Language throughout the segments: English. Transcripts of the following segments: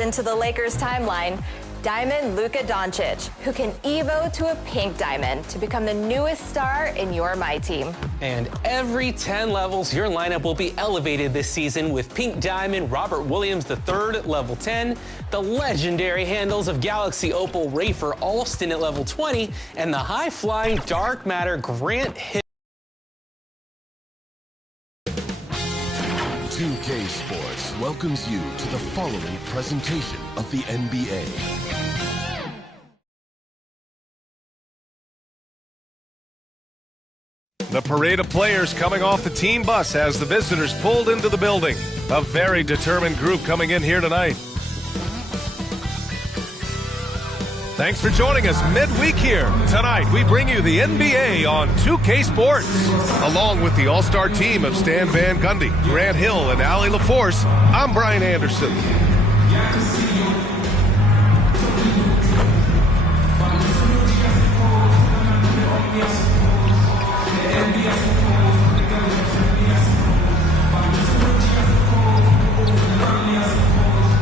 Into the Lakers timeline, Diamond Luka Doncic, who can evo to a pink diamond to become the newest star in your My Team. And every 10 levels, your lineup will be elevated this season with Pink Diamond, Robert Williams III, level 10, the legendary handles of Galaxy Opal Rafer Alston at level 20, and the high-flying Dark Matter Grant Hill. 2K Sports welcomes you to the following presentation of the NBA. The parade of players coming off the team bus as the visitors pulled into the building. A very determined group coming in here tonight. Thanks for joining us midweek here. Tonight, we bring you the NBA on 2K Sports. Along with the all-star team of Stan Van Gundy, Grant Hill, and Allie LaForce, I'm Brian Anderson.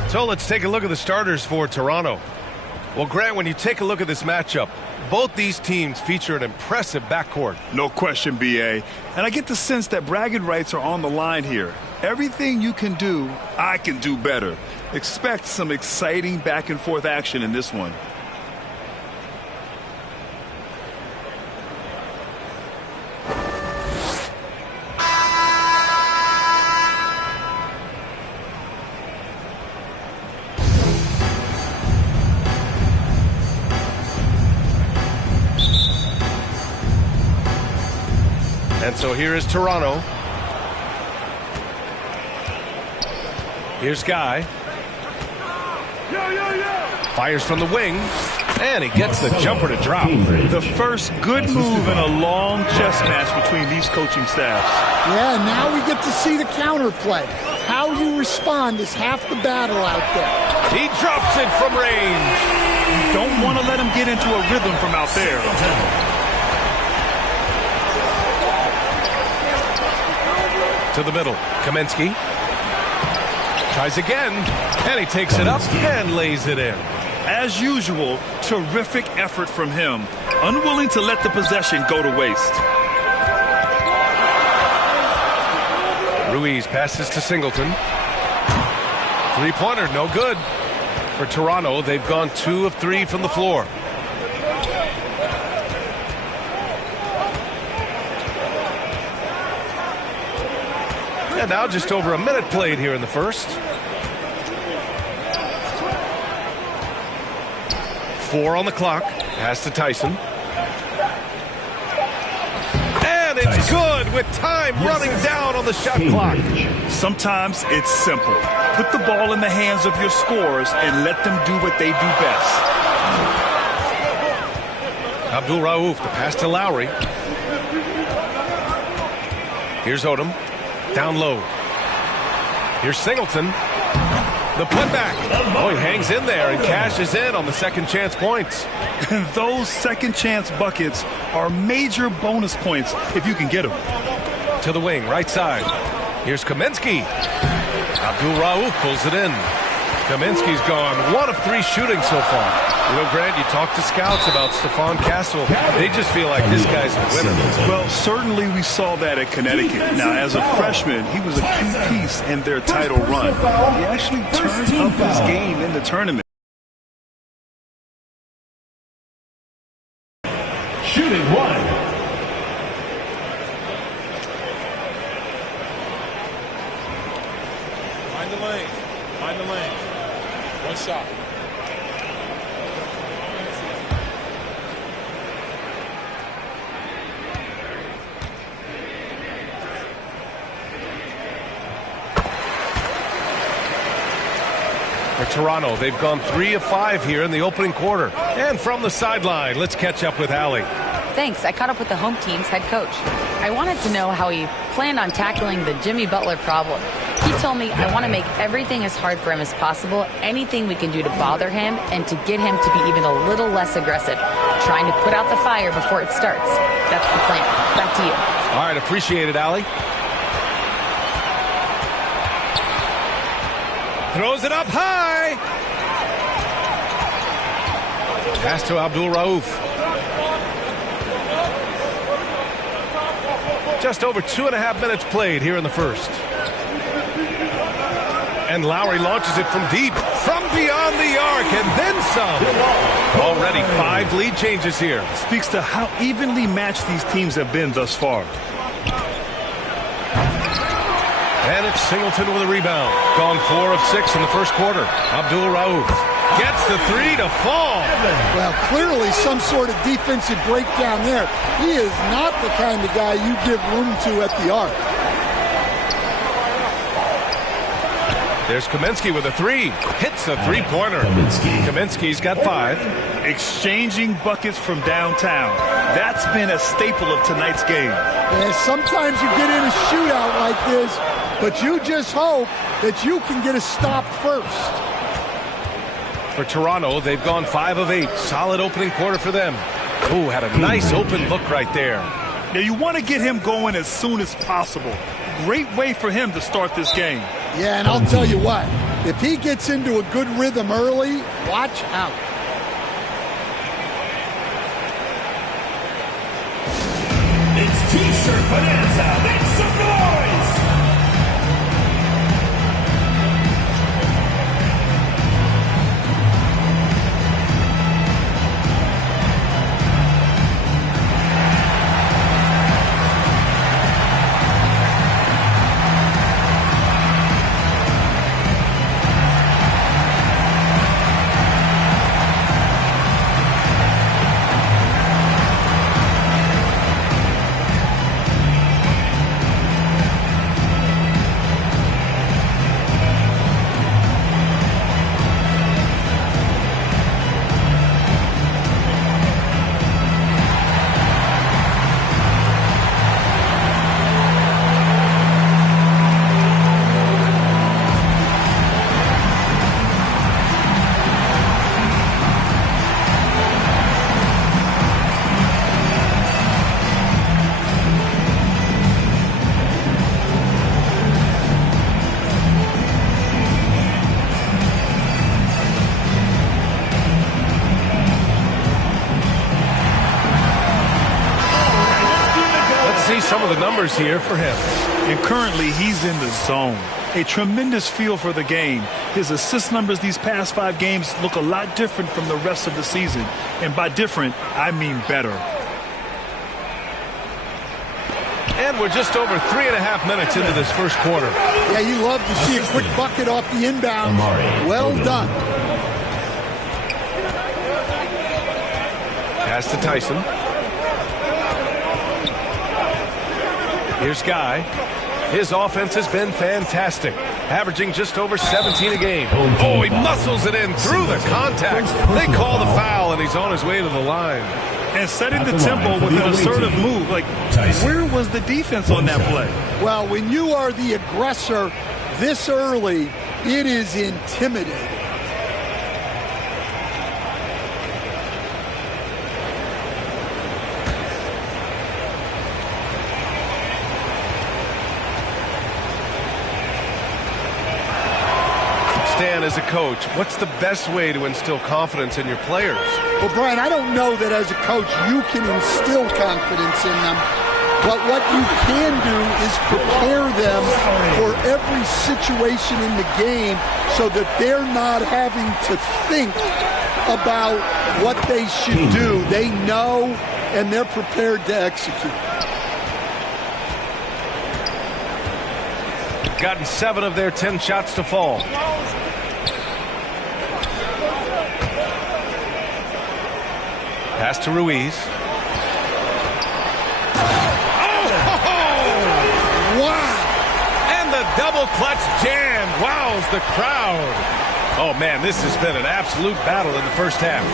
So let's take a look at the starters for Toronto. Well, Grant, when you take a look at this matchup, both these teams feature an impressive backcourt. No question, B.A. And I get the sense that bragging rights are on the line here. Everything you can do, I can do better. Expect some exciting back-and-forth action in this one. And so here is Toronto. Here's Guy. Fires from the wing. And he gets the jumper to drop. The first good move in a long chess match between these coaching staffs. Yeah, now we get to see the counterplay. How you respond is half the battle out there. He drops it from range. You don't want to let him get into a rhythm from out there. To the middle, Kaminsky tries again, and he takes it up and lays it in. As usual, terrific effort from him, unwilling to let the possession go to waste. Ruiz passes to Singleton. Three-pointer, no good. For Toronto, they've gone 2 of 3 from the floor. And now just over a minute played here in the first. 4 on the clock. Pass to Tyson. And it's good with time running down on the shot clock. Sometimes it's simple. Put the ball in the hands of your scorers and let them do what they do best. Abdul Rauf, the pass to Lowry. Here's Odom. Down low. Here's Singleton. The putback. Oh, he hangs in there and cashes in on the second chance points. Those second chance buckets are major bonus points if you can get them. To the wing, right side. Here's Kaminsky. Abdul Rauf pulls it in. Kaminsky's gone 1 of 3 shooting so far. You know, Grant, you talk to scouts about Stephon Castle. They just feel like this guy's a winner. Well, certainly we saw that at Connecticut. Now, as a freshman, he was a key piece in their title run. He actually turned up his game in the tournament. Shooting 1. Find the lane. Find the lane. One shot. For Toronto, they've gone 3 of 5 here in the opening quarter. And from the sideline, let's catch up with Allie. Thanks. I caught up with the home team's head coach. I wanted to know how he planned on tackling the Jimmy Butler problem. He told me I want to make everything as hard for him as possible, anything we can do to bother him and to get him to be even a little less aggressive, trying to put out the fire before it starts. That's the plan. Back to you. All right, appreciate it, Allie. Throws it up high. Pass to Abdul Rauf. Just over 2.5 minutes played here in the first. And Lowry launches it from deep, from beyond the arc, and then some. Already 5 lead changes here. Speaks to how evenly matched these teams have been thus far. And it's Singleton with a rebound. Gone 4 of 6 in the first quarter. Abdul Rauf gets the 3 to fall. Well, clearly some sort of defensive breakdown there. He is not the kind of guy you give room to at the arc. There's Kaminsky with a 3. Hits a three-pointer. Kaminsky's got 5. Exchanging buckets from downtown. That's been a staple of tonight's game. And sometimes you get in a shootout like this, but you just hope that you can get a stop first. For Toronto, they've gone 5 of 8. Solid opening quarter for them. Ooh, had a nice open look right there. Now you want to get him going as soon as possible. Great way for him to start this game. Yeah, and I'll tell you what, if he gets into a good rhythm early, watch out. It's T-shirt Bonanza. Make some noise! Some of the numbers here for him. And currently he's in the zone. A tremendous feel for the game. His assist numbers these past 5 games look a lot different from the rest of the season. And by different, I mean better. And we're just over 3.5 minutes into this first quarter. Yeah, you love to see a quick bucket off the inbound. Well done. Pass to Tyson. Here's Guy. His offense has been fantastic, averaging just over 17 a game. Oh, he muscles it in through the contact. They call the foul, and he's on his way to the line. And setting the tempo with an assertive move. Like, where was the defense on that play? Well, when you are the aggressor this early, it is intimidating. Stan, as a coach, what's the best way to instill confidence in your players? Well, Brian, I don't know that as a coach you can instill confidence in them. But what you can do is prepare them for every situation in the game so that they're not having to think about what they should do. They know, and they're prepared to execute. Gotten 7 of their 10 shots to fall. Pass to Ruiz. Oh! Wow! And the double clutch jam wows the crowd. Oh, man, this has been an absolute battle in the first half.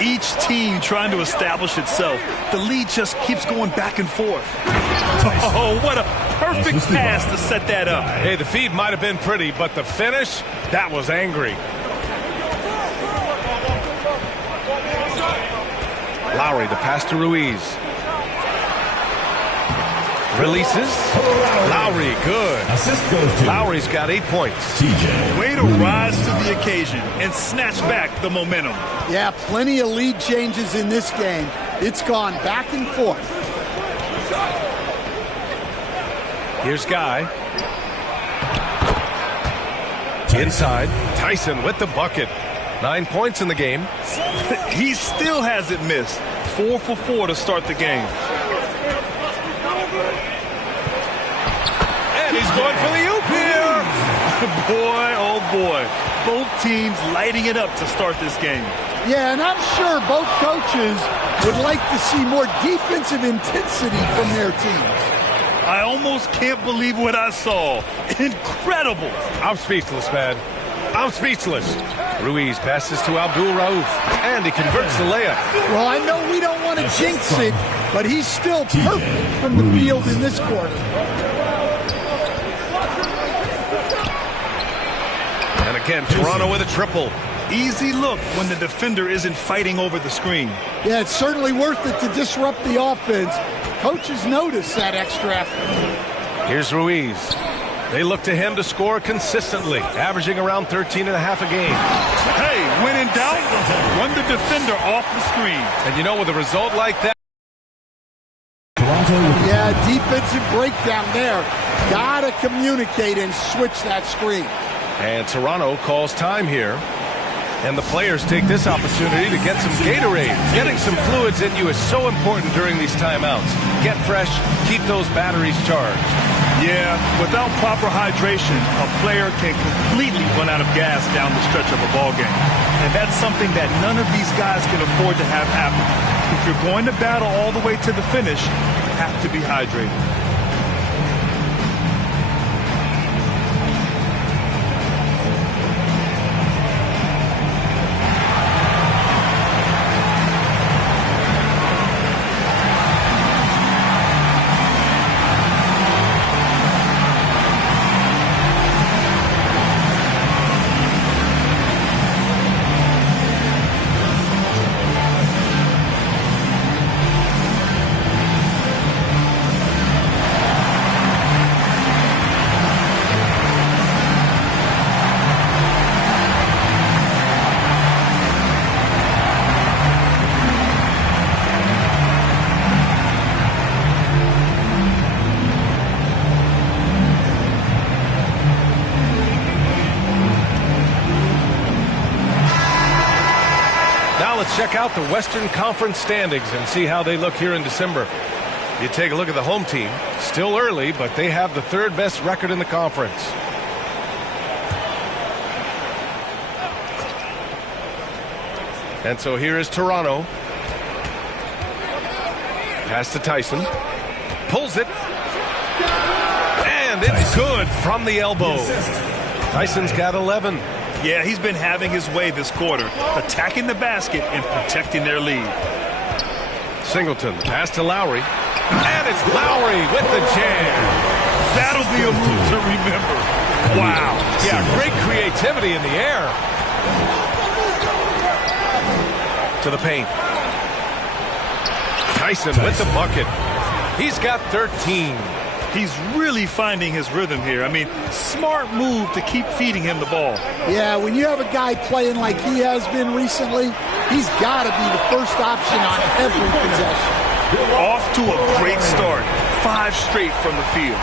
Each team trying to establish itself. The lead just keeps going back and forth. Oh, what a perfect pass to set that up. Hey, the feed might have been pretty, but the finish, that was angry. Lowry, the pass to Ruiz. Releases. Lowry, good. Assist goes to Lowry's got 8 points. TJ. Way to rise to the occasion and snatch back the momentum. Yeah, plenty of lead changes in this game. It's gone back and forth. Here's Guy. Inside. Tyson with the bucket. 9 points in the game. He still hasn't missed. 4 for 4 to start the game. And he's going for the oop here. Boy, oh boy. Both teams lighting it up to start this game. Yeah, and I'm sure both coaches would like to see more defensive intensity from their teams. I almost can't believe what I saw. Incredible. I'm speechless, man. I'm speechless. Ruiz passes to Abdul Rauf, and he converts the layup. Well, I know we don't want to jinx it, but he's still perfect from the field in this quarter. And again, Toronto with a triple. Easy look when the defender isn't fighting over the screen. Yeah, it's certainly worth it to disrupt the offense. Coaches notice that extra effort. Here's Ruiz. They look to him to score consistently, averaging around 13.5 a game. Hey, when in doubt, run the defender off the screen. And you know, with a result like that, yeah, defensive breakdown there. Gotta communicate and switch that screen. and Toronto calls time here. And the players take this opportunity to get some Gatorade. Getting some fluids in you is so important during these timeouts. Get fresh, keep those batteries charged. Yeah, without proper hydration, a player can completely run out of gas down the stretch of a ball game. And that's something that none of these guys can afford to have happen. If you're going to battle all the way to the finish, you have to be hydrated. Check out the Western Conference standings and see how they look here in December. You take a look at the home team. Still early, but they have the third best record in the conference. And so here is Toronto. Pass to Tyson. Pulls it. And it's good from the elbow. Tyson's got 11. Yeah, he's been having his way this quarter, attacking the basket and protecting their lead. Singleton, pass to Lowry. And it's Lowry with the jam. That'll be a move to remember. Wow. Yeah, great creativity in the air. To the paint. Tyson with the bucket. He's got 13. He's really finding his rhythm here. I mean, smart move to keep feeding him the ball. Yeah, when you have a guy playing like he has been recently, he's got to be the first option on every possession. Off to a great start. 5 straight from the field.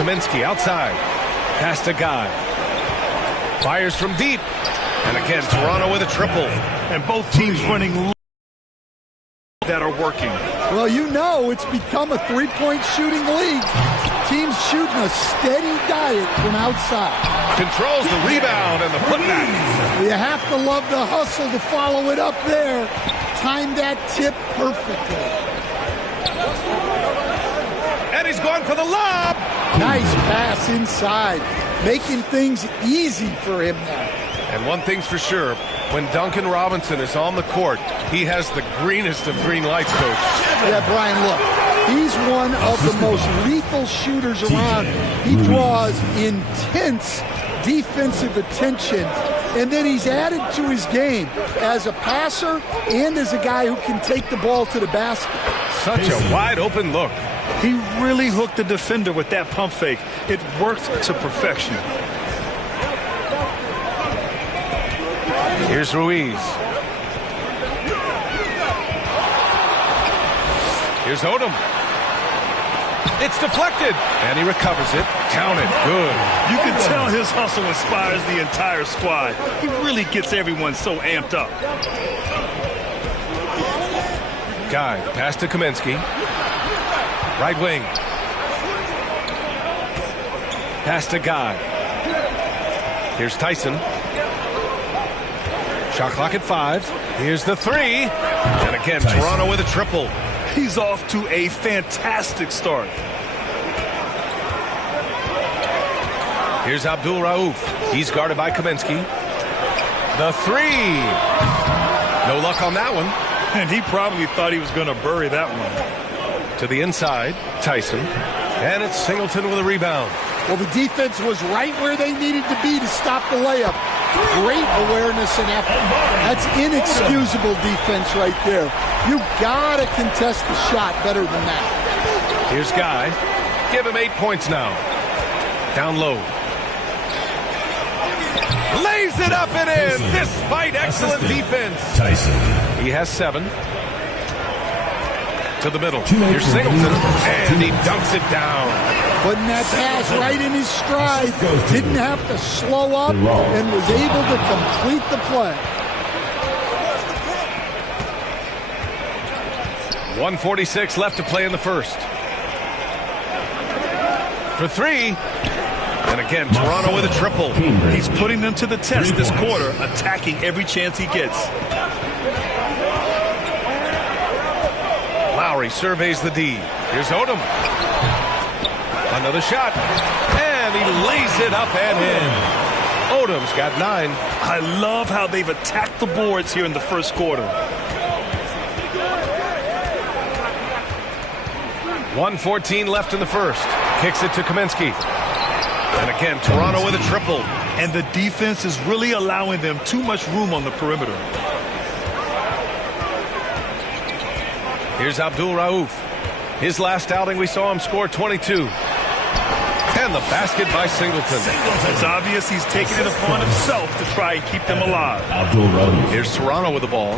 Kaminsky outside. Pass to Guy. Fires from deep. And again, Toronto with a triple. And both teams running that are working. Well, you know it's become a three-point shooting league. Teams shooting a steady diet from outside. Controls the rebound and the putback. You have to love the hustle to follow it up there. Timed that tip perfectly. And he's going for the lob. Nice pass inside, making things easy for him now. And one thing's for sure, when Duncan Robinson is on the court, he has the greenest of green lights, Coach. Yeah, Brian, look, he's one of the most lethal shooters around. He draws intense defensive attention, and then he's added to his game as a passer and as a guy who can take the ball to the basket. such a wide open look. He really hooked the defender with that pump fake. It worked to perfection. Here's Ruiz. Here's Odom. It's deflected, and he recovers it. Counted. Good. You can tell his hustle inspires the entire squad. He really gets everyone so amped up. Guy, pass to Kaminsky. Right wing. Pass to Guy. Here's Tyson. Shot clock at 5. Here's the 3. And again, Tyson. Toronto with a triple. He's off to a fantastic start. Here's Abdul Rauf. He's guarded by Kaminsky. The 3. No luck on that one. And he probably thought he was going to bury that one. To the inside, Tyson. And it's Singleton with a rebound. Well, the defense was right where they needed to be to stop the layup. Great awareness and effort. That's inexcusable defense right there. You gotta contest the shot better than that. Here's Guy. Give him 8 points now. Down low. Lays it up and in, despite excellent defense. Tyson. He has 7. To the middle. Here's Singleton, and he dunks it down. Putting that pass right in his stride. Didn't have to slow up and was able to complete the play. 1:46 left to play in the first. For 3. And again, Toronto with a triple. He's putting them to the test this quarter, attacking every chance he gets. Lowry surveys the D. Here's Odom. Another shot. And he lays it up and in. Odom's got 9. I love how they've attacked the boards here in the first quarter. 1:14 left in the first. Kicks it to Kaminsky. And again, Toronto with a triple. And the defense is really allowing them too much room on the perimeter. Here's Abdul Rauf. His last outing, we saw him score 22. And the basket by Singleton. It's obvious he's taking it upon himself to try and keep them alive. Abdul Rauf. Here's Toronto with the ball.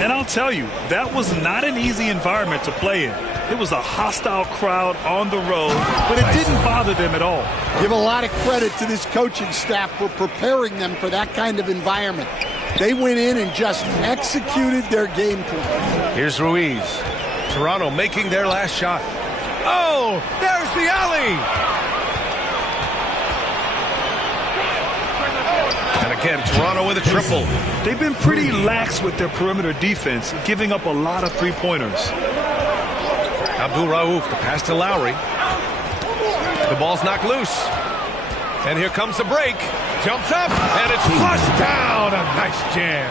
And I'll tell you, that was not an easy environment to play in. It was a hostile crowd on the road, but it didn't bother them at all. Give a lot of credit to this coaching staff for preparing them for that kind of environment. They went in and just executed their game plan. Here's Ruiz. Toronto making their last shot. Oh, there's the alley! And again, Toronto with a triple. They've been pretty lax with their perimeter defense, giving up a lot of three-pointers. Abdul Rauf, the pass to Lowry. The ball's knocked loose. And here comes the break. Jumps up, and it's flushed down. A nice jam.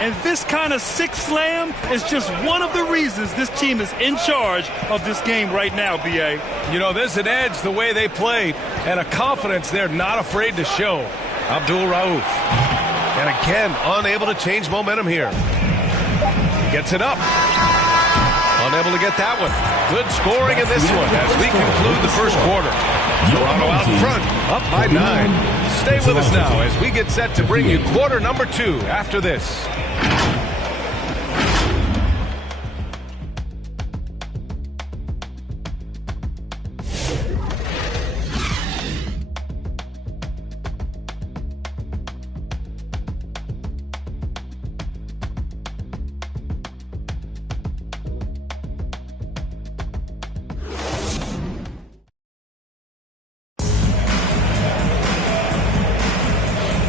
And this kind of six slam is just one of the reasons this team is in charge of this game right now, B.A. You know, there's an edge the way they play and a confidence they're not afraid to show. Abdul Rauf. And again, unable to change momentum here. Gets it up. Unable to get that one. Good scoring in this one as we conclude the first quarter. Toronto out in front, up by 9. Stay with us now as we get set to bring you quarter number 2 after this.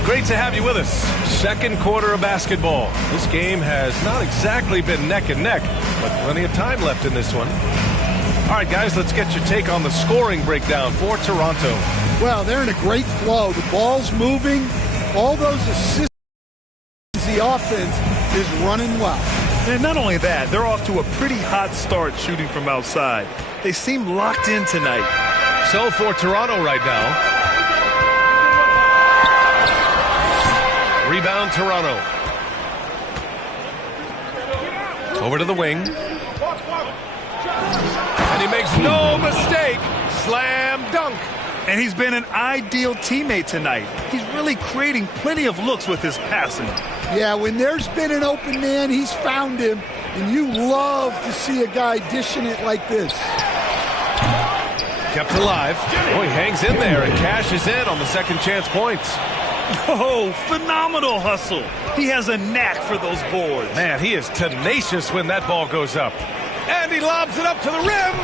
Great to have you with us. Second quarter of basketball. This game has not exactly been neck and neck, but plenty of time left in this one. All right, guys, let's get your take on the scoring breakdown for Toronto. Well, they're in a great flow. The ball's moving. All those assists. The offense is running well. And not only that, they're off to a pretty hot start shooting from outside. They seem locked in tonight. So for Toronto right now. Rebound, Toronto. Over to the wing. And he makes no mistake. Slam dunk. And he's been an ideal teammate tonight. He's really creating plenty of looks with his passing. Yeah, when there's been an open man, he's found him. And you love to see a guy dishing it like this. Kept alive. Oh, he hangs in there and cashes in on the second chance points. Oh, phenomenal hustle. He has a knack for those boards. Man, he is tenacious when that ball goes up. And he lobs it up to the rim.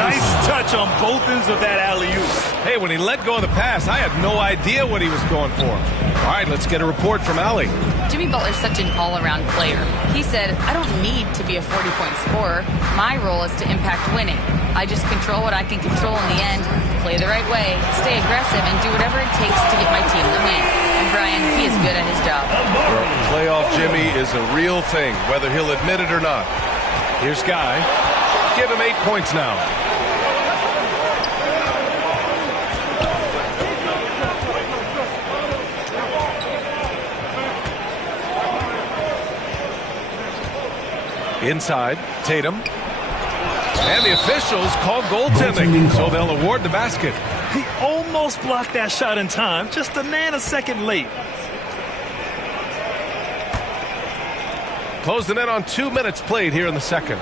Nice touch on both ends of that alley-oop. Hey, when he let go of the pass, I had no idea what he was going for. All right, let's get a report from Allie. Jimmy Butler's such an all-around player. He said, I don't need to be a 40-point scorer. My role is to impact winning. I just control what I can control in the end, play the right way, stay aggressive, and do whatever it takes to get my team the win. And Brian, he is good at his job. Well, playoff Jimmy is a real thing, whether he'll admit it or not. Here's Guy. Give him 8 points now. Inside, Tatum. And the officials call goaltending, so they'll award the basket. He almost blocked that shot in time, just a nanosecond late. Closing in on 2 minutes played here in the second.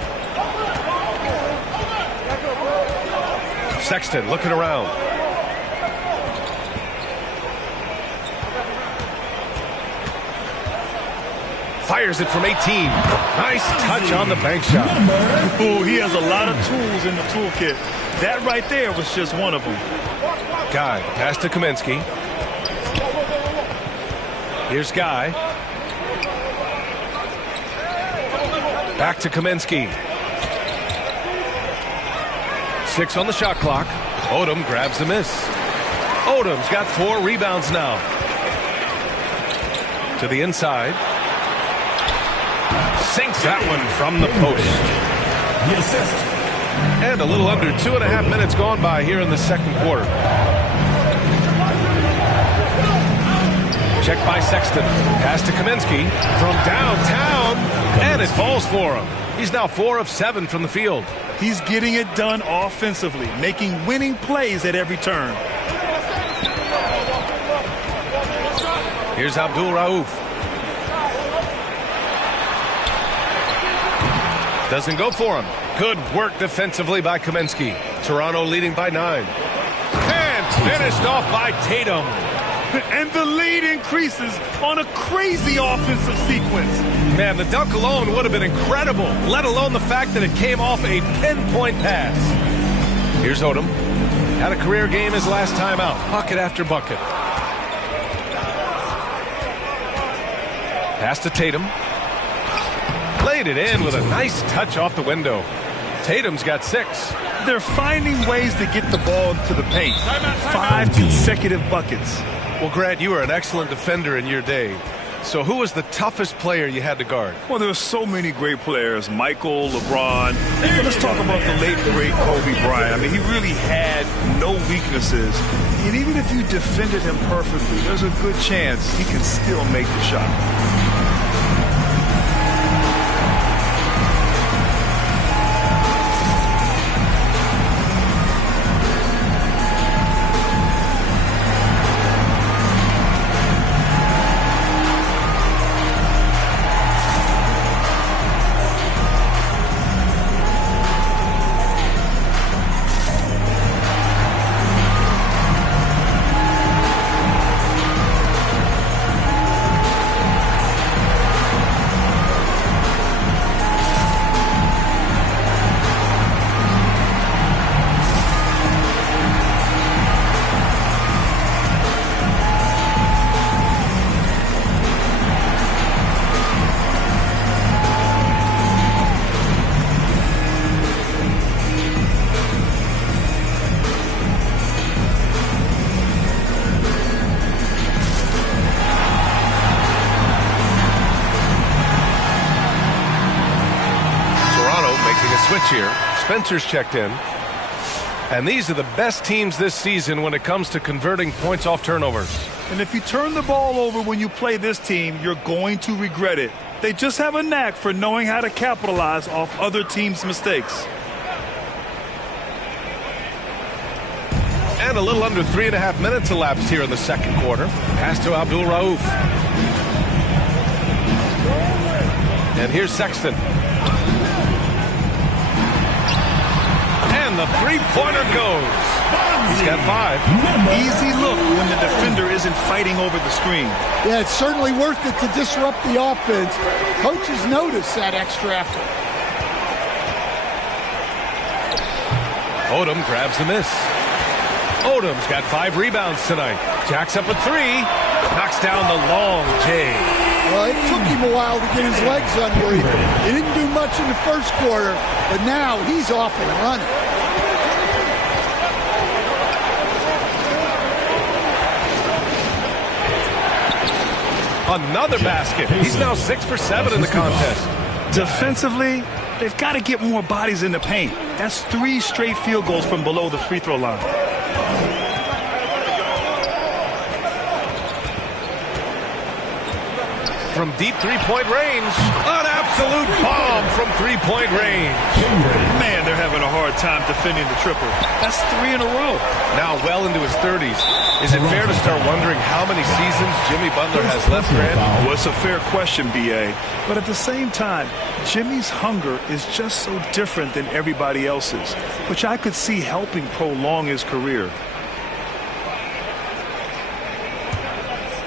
Sexton looking around. Fires it from 18. Nice touch on the bank shot. Ooh, he has a lot of tools in the toolkit. That right there was just one of them. Guy, pass to Kaminsky. Here's Guy. Back to Kaminsky. 6 on the shot clock. Odom grabs the miss. Odom's got 4 rebounds now. To the inside. Sinks that one from the post. And a little under 2.5 minutes gone by here in the second quarter. Check by Sexton. Pass to Kaminsky from downtown. And it falls for him. He's now 4 of 7 from the field. He's getting it done offensively, making winning plays at every turn. Here's Abdul Rauf. Doesn't go for him. Good work defensively by Kaminsky. Toronto leading by 9. And finished off by Tatum. And the lead increases on a crazy offensive sequence. Man, the dunk alone would have been incredible, let alone the fact that it came off a pinpoint pass. Here's Odom. Had a career game his last time out. Bucket after bucket. Pass to Tatum. Played it in with a nice touch off the window. Tatum's got 6. They're finding ways to get the ball into the paint. 5 consecutive buckets. Well, Grant, you were an excellent defender in your day. So who was the toughest player you had to guard? Well, there were so many great players. Michael, LeBron. But let's talk about the late, great Kobe Bryant. I mean, he really had no weaknesses. And even if you defended him perfectly, there's a good chance he can still make the shot. Switch here. Spencer's checked in. And these are the best teams this season when it comes to converting points off turnovers. And if you turn the ball over when you play this team, you're going to regret it. They just have a knack for knowing how to capitalize off other teams' mistakes. a little under 3.5 minutes elapsed here in the second quarter. Pass to Abdul Rauf. And here's Sexton. And the three-pointer goes. He's got 5. Easy look when the defender isn't fighting over the screen. Yeah, it's certainly worth it to disrupt the offense. Coaches notice that extra effort. Odom grabs the miss. Odom's got 5 rebounds tonight. Jacks up a 3. Knocks down the long J. Well, it took him a while to get his legs under him. He didn't do much in the first quarter, but now he's off and running. Another basket. He's now 6 for 7 in the contest. Defensively, they've got to get more bodies in the paint. That's 3 straight field goals from below the free throw line. From deep three-point range, an absolute bomb from three-point range. Man, they're having a hard time defending the triple. That's 3 in a row. Now well into his 30s. Is it fair to start wondering how many seasons Jimmy Butler has left, Grant? Well, it's a fair question, B.A. But at the same time, Jimmy's hunger is just so different than everybody else's, which I could see helping prolong his career.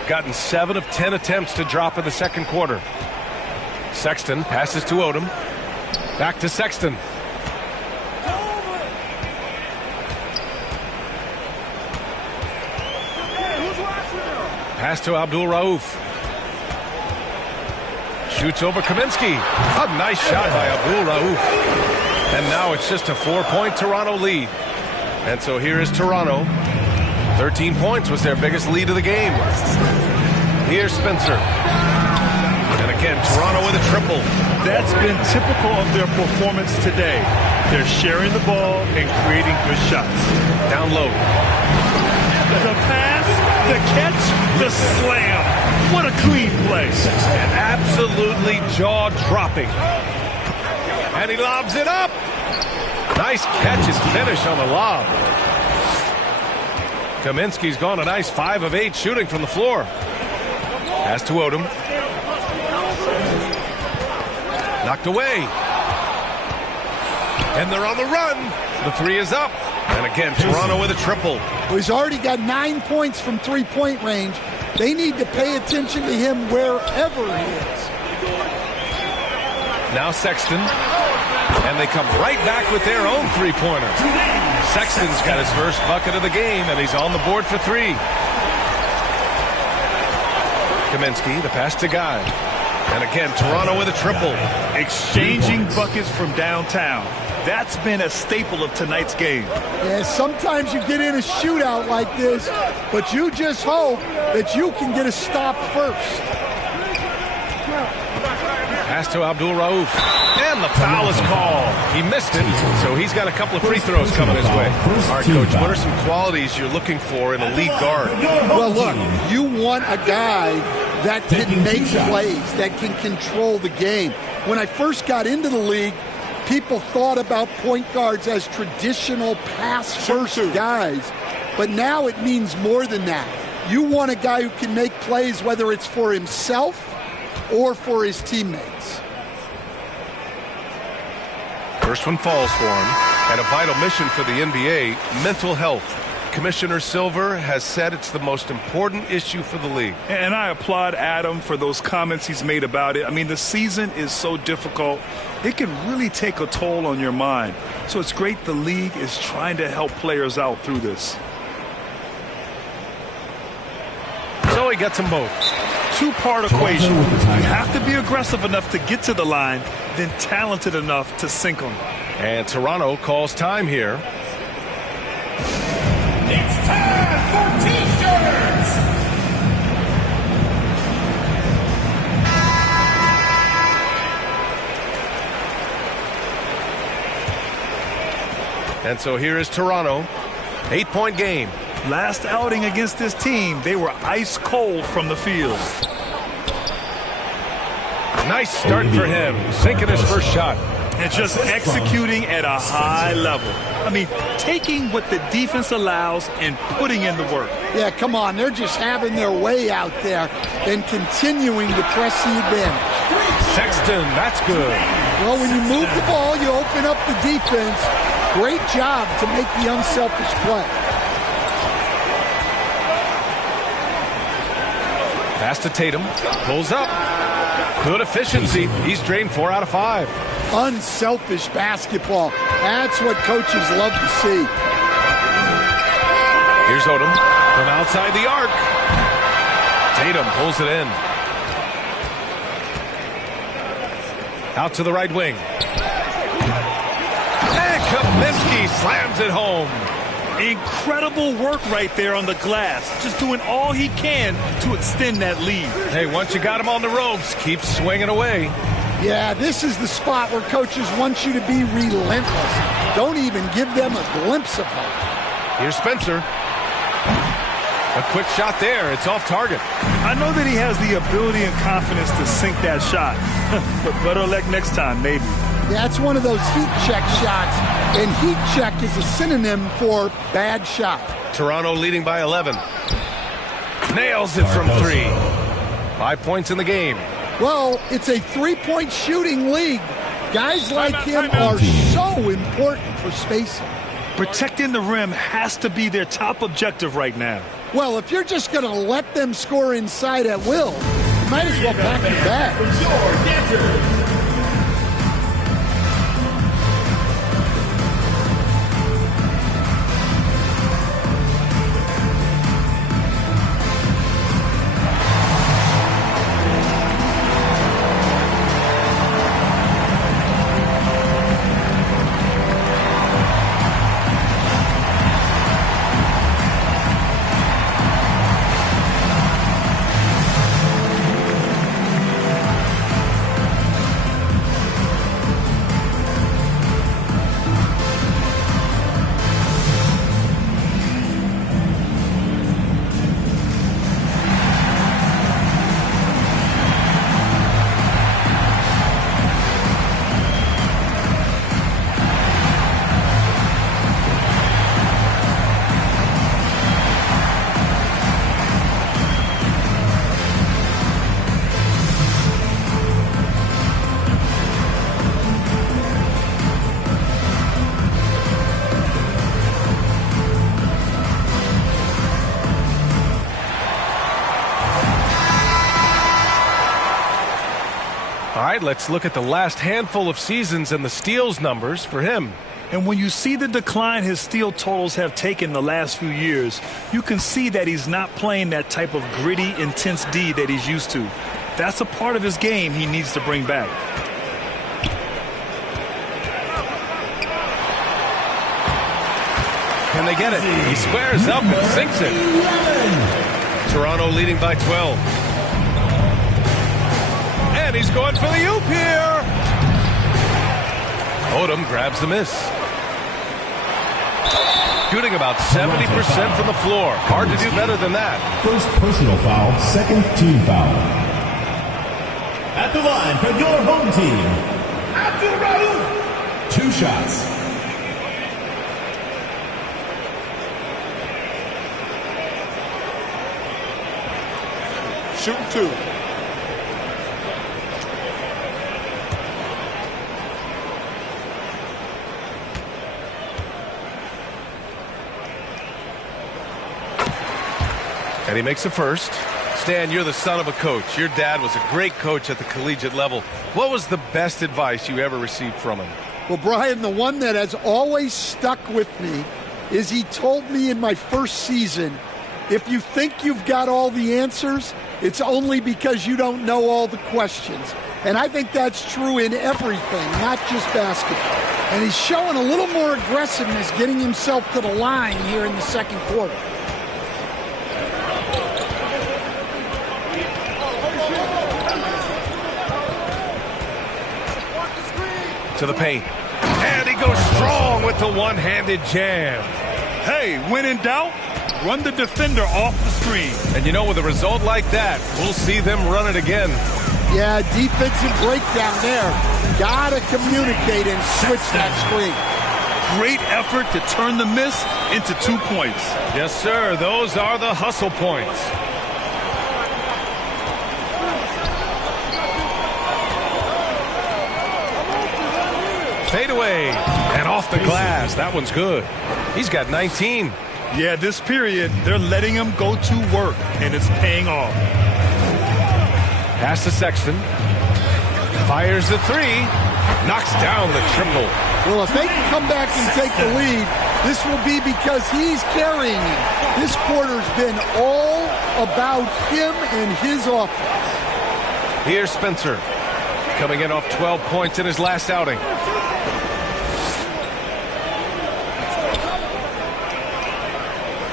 Gotten 7 of 10 attempts to drop in the second quarter. Sexton passes to Odom. Back to Sexton. Pass to Abdul Rauf. Shoots over Kaminsky. A nice shot by Abdul Rauf. And now it's just a 4-point Toronto lead. And so here is Toronto. 13 points was their biggest lead of the game. Here's Spencer. And again, Toronto with a triple. That's been typical of their performance today. They're sharing the ball and creating good shots. Down low. The pass, the catch, the slam. What a clean play. And absolutely jaw-dropping. And he lobs it up. Nice catch and finish on the lob. Kaminsky's gone a nice 5 of 8 shooting from the floor. Pass to Odom. Knocked away. And they're on the run. The 3 is up. And again, Toronto with a triple. Well, he's already got 9 points from three-point range. They need to pay attention to him wherever he is. Now Sexton. And they come right back with their own three-pointer. Sexton's got his first bucket of the game, and he's on the board for 3. Kaminsky, the pass to Guy. And again, Toronto with a triple. Exchanging buckets from downtown. That's been a staple of tonight's game. Yeah, sometimes you get in a shootout like this, but you just hope that you can get a stop first. Pass to Abdul Rauf. And the foul is called. He missed it, so he's got a couple of free throws coming his way. All right, Coach, what are some qualities you're looking for in a lead guard? Well, look, you want a guy that can make plays, that can control the game. When I first got into the league, people thought about point guards as traditional pass-first guys, but now it means more than that. You want a guy who can make plays, whether it's for himself or for his teammates. First one falls for him. And a vital mission for the NBA, mental health. Commissioner Silver has said it's the most important issue for the league. And I applaud Adam for those comments he's made about it. I mean, the season is so difficult. It can really take a toll on your mind. So it's great the league is trying to help players out through this. So he gets them both. Two-part equation. You have to be aggressive enough to get to the line, then talented enough to sink them. And Toronto calls time here. It's time for T-shirts! And so here is Toronto. 8-point game. Last outing against this team, they were ice cold from the field. Nice start for him. Sinking his first shot. And just executing at a high level. I mean, taking what the defense allows and putting in the work. Yeah, come on. They're just having their way out there and continuing to press the advantage. Sexton, that's good. Well, when you move the ball, you open up the defense. Great job to make the unselfish play. Pass to Tatum. Pulls up. Good efficiency. He's drained 4 out of 5. Unselfish basketball. That's what coaches love to see. Here's Odom from outside the arc. Tatum pulls it in. Out to the right wing. And Kaminsky slams it home. Incredible work right there on the glass. Just doing all he can to extend that lead. Hey, once you got him on the ropes, keep swinging away. Yeah, this is the spot where coaches want you to be relentless. Don't even give them a glimpse of hope. Here's Spencer. A quick shot there. It's off target. I know that he has the ability and confidence to sink that shot. But better luck next time, maybe. That's one of those heat check shots. And heat check is a synonym for bad shot. Toronto leading by 11. Nails it from 3. 5 points in the game. Well, it's a three-point shooting league. Guys like him are so important for spacing. Protecting the rim has to be their top objective right now. Well, if you're just going to let them score inside at will, you might as well pack your bag. All right, let's look at the last handful of seasons and the steals numbers for him. And when you see the decline his steal totals have taken the last few years, you can see that he's not playing that type of gritty, intense D that he's used to. That's a part of his game he needs to bring back. Can they get it? He squares up and sinks it. Toronto leading by 12. And he's going for the oop here. Odom grabs the miss. Shooting about 70% from the floor. Hard to do better than that. First personal foul, second team foul. At the line for your home team, Abdul Rauf. 2 shots. Shoot 2. And he makes the first. Stan, you're the son of a coach. Your dad was a great coach at the collegiate level. What was the best advice you ever received from him? Well, Brian, the one that has always stuck with me is he told me in my first season, if you think you've got all the answers, it's only because you don't know all the questions. And I think that's true in everything, not just basketball. And he's showing a little more aggressiveness, getting himself to the line here in the second quarter. To the paint. And he goes strong with the one-handed jam. Hey, when in doubt, run the defender off the screen. And you know, with a result like that, we'll see them run it again. Yeah, defensive breakdown there. Gotta communicate and switch that screen. great effort to turn the miss into 2 points. Yes, sir. Those are the hustle points. Fade away and off the glass. That one's good. He's got 19. Yeah, this period, they're letting him go to work, and it's paying off. Pass to Sexton. Fires the three. Knocks down the triple. Well, if they can come back and take the lead, this will be because he's carrying it. This quarter's been all about him and his offense. Here's Spencer, coming in off 12 points in his last outing.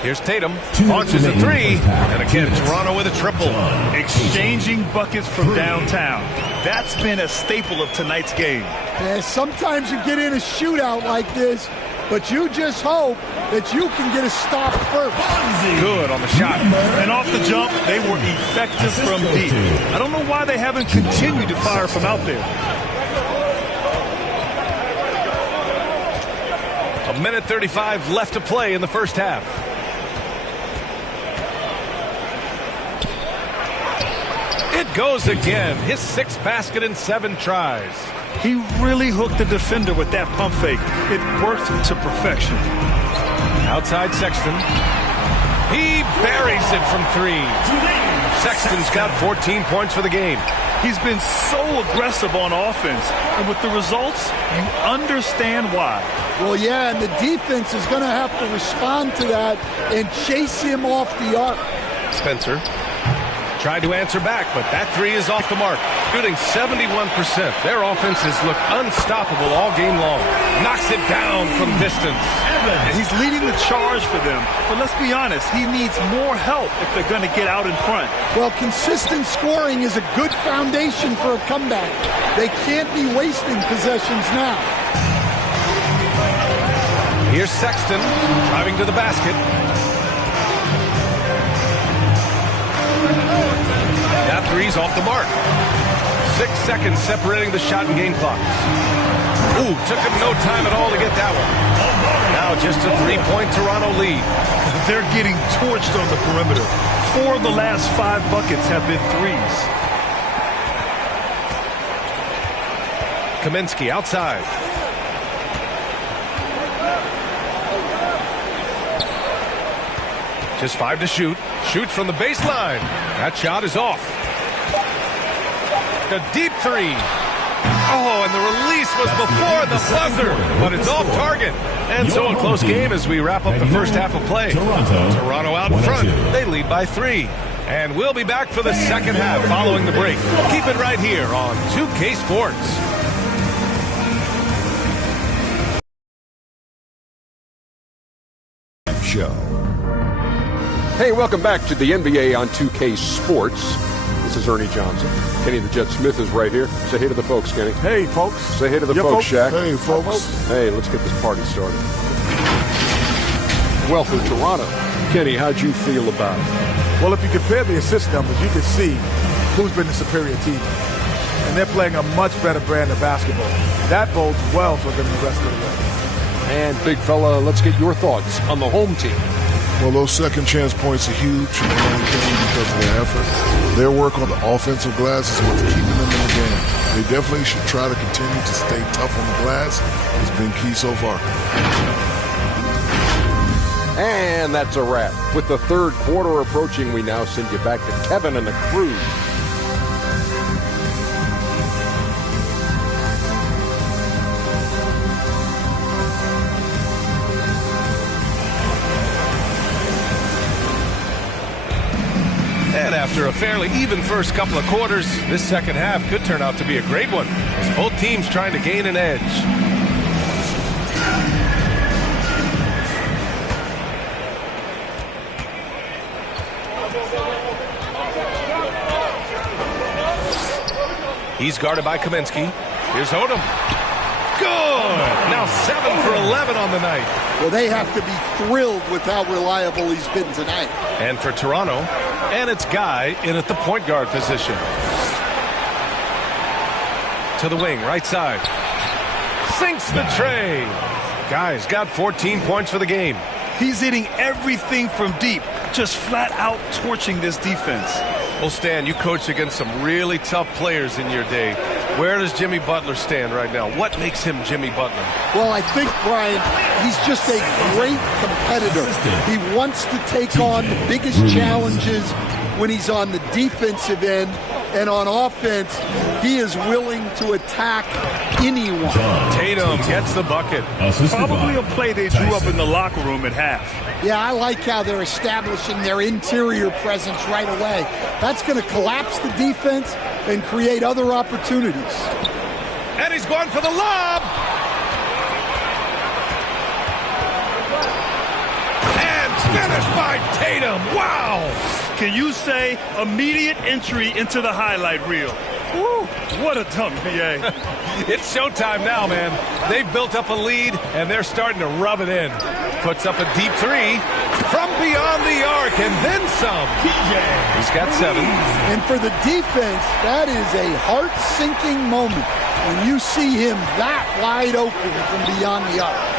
Here's Tatum, launches a three, and again, Toronto with a triple. Exchanging buckets from downtown. That's been a staple of tonight's game. Yeah, sometimes you get in a shootout like this, but you just hope that you can get a stop first. Good on the shot. And off the jump, they were effective from deep. I don't know why they haven't continued to fire from out there. A minute 35 left to play in the first half. It goes again. His 6th basket in 7 tries. He really hooked the defender with that pump fake. It worked to perfection. Outside Sexton. He buries it from 3. Sexton's got 14 points for the game. He's been so aggressive on offense, and with the results, you understand why. Well, yeah, and the defense is going to have to respond to that and chase him off the arc. Spencer tried to answer back, but that 3 is off the mark. Shooting 71%. Their offense has looked unstoppable all game long. Knocks it down from distance. And he's leading the charge for them. But let's be honest, he needs more help if they're going to get out in front. Well, consistent scoring is a good foundation for a comeback. They can't be wasting possessions now. Here's Sexton driving to the basket. That 3's off the mark. 6 seconds separating the shot and game clocks. Ooh, took him no time at all to get that one. Now just a 3-point Toronto lead. They're getting torched on the perimeter. 4 of the last 5 buckets have been 3s. Kaminsky outside. Just 5 to shoot. Shoots from the baseline. That shot is off. A deep 3. Oh, and the release was before the buzzer, but it's off target. And so a close game as we wrap up the first half of play. Toronto out in front. They lead by 3. And we'll be back for the second half following the break. Keep it right here on 2K Sports. Show. Hey, welcome back to the NBA on 2K Sports. This is Ernie Johnson. Kenny the Jet Smith is right here. Say hey to the folks, Kenny. Hey, folks. Say hey to the folks, Shaq. Hey, folks. Hey, let's get this party started. Welcome, Toronto. Kenny, how'd you feel about it? Well, if you compare the assist numbers, you can see who's been the superior team. And they're playing a much better brand of basketball. That bodes well for them the rest of the way. And, big fella, let's get your thoughts on the home team. Well, those second chance points are huge. They only came because of their effort. Their work on the offensive glass is what's keeping them in the game. They definitely should try to continue to stay tough on the glass. It's been key so far. And that's a wrap. With the third quarter approaching, we now send you back to Kevin and the crew. And after a fairly even first couple of quarters, this second half could turn out to be a great one, as both teams trying to gain an edge. He's guarded by Kaminsky. Here's Odom. Good! Now 7 for 11 on the night. Well, they have to be thrilled with how reliable he's been tonight. And for Toronto, and it's Guy in at the point guard position. To the wing, right side. Sinks the tray. Guy's got 14 points for the game. He's hitting everything from deep, just flat out torching this defense. Well, Stan, you coached against some really tough players in your day. Where does Jimmy Butler stand right now? What makes him Jimmy Butler? Well, I think, Brian, he's just a great competitor. He wants to take on the biggest challenges when he's on the defensive end, and on offense, he is willing to attack anyone. Tatum gets the bucket. Probably a play they drew up in the locker room at half. Yeah, I like how they're establishing their interior presence right away. That's going to collapse the defense and create other opportunities. And he's going for the lob. And finished by Tatum. Wow. Can you say immediate entry into the highlight reel? Woo, what a dunk, BA. It's showtime now, man. They've built up a lead, and they're starting to rub it in. Puts up a deep three from beyond the arc, and then some. He's got 7. And for the defense, that is a heart-sinking moment when you see him that wide open from beyond the arc.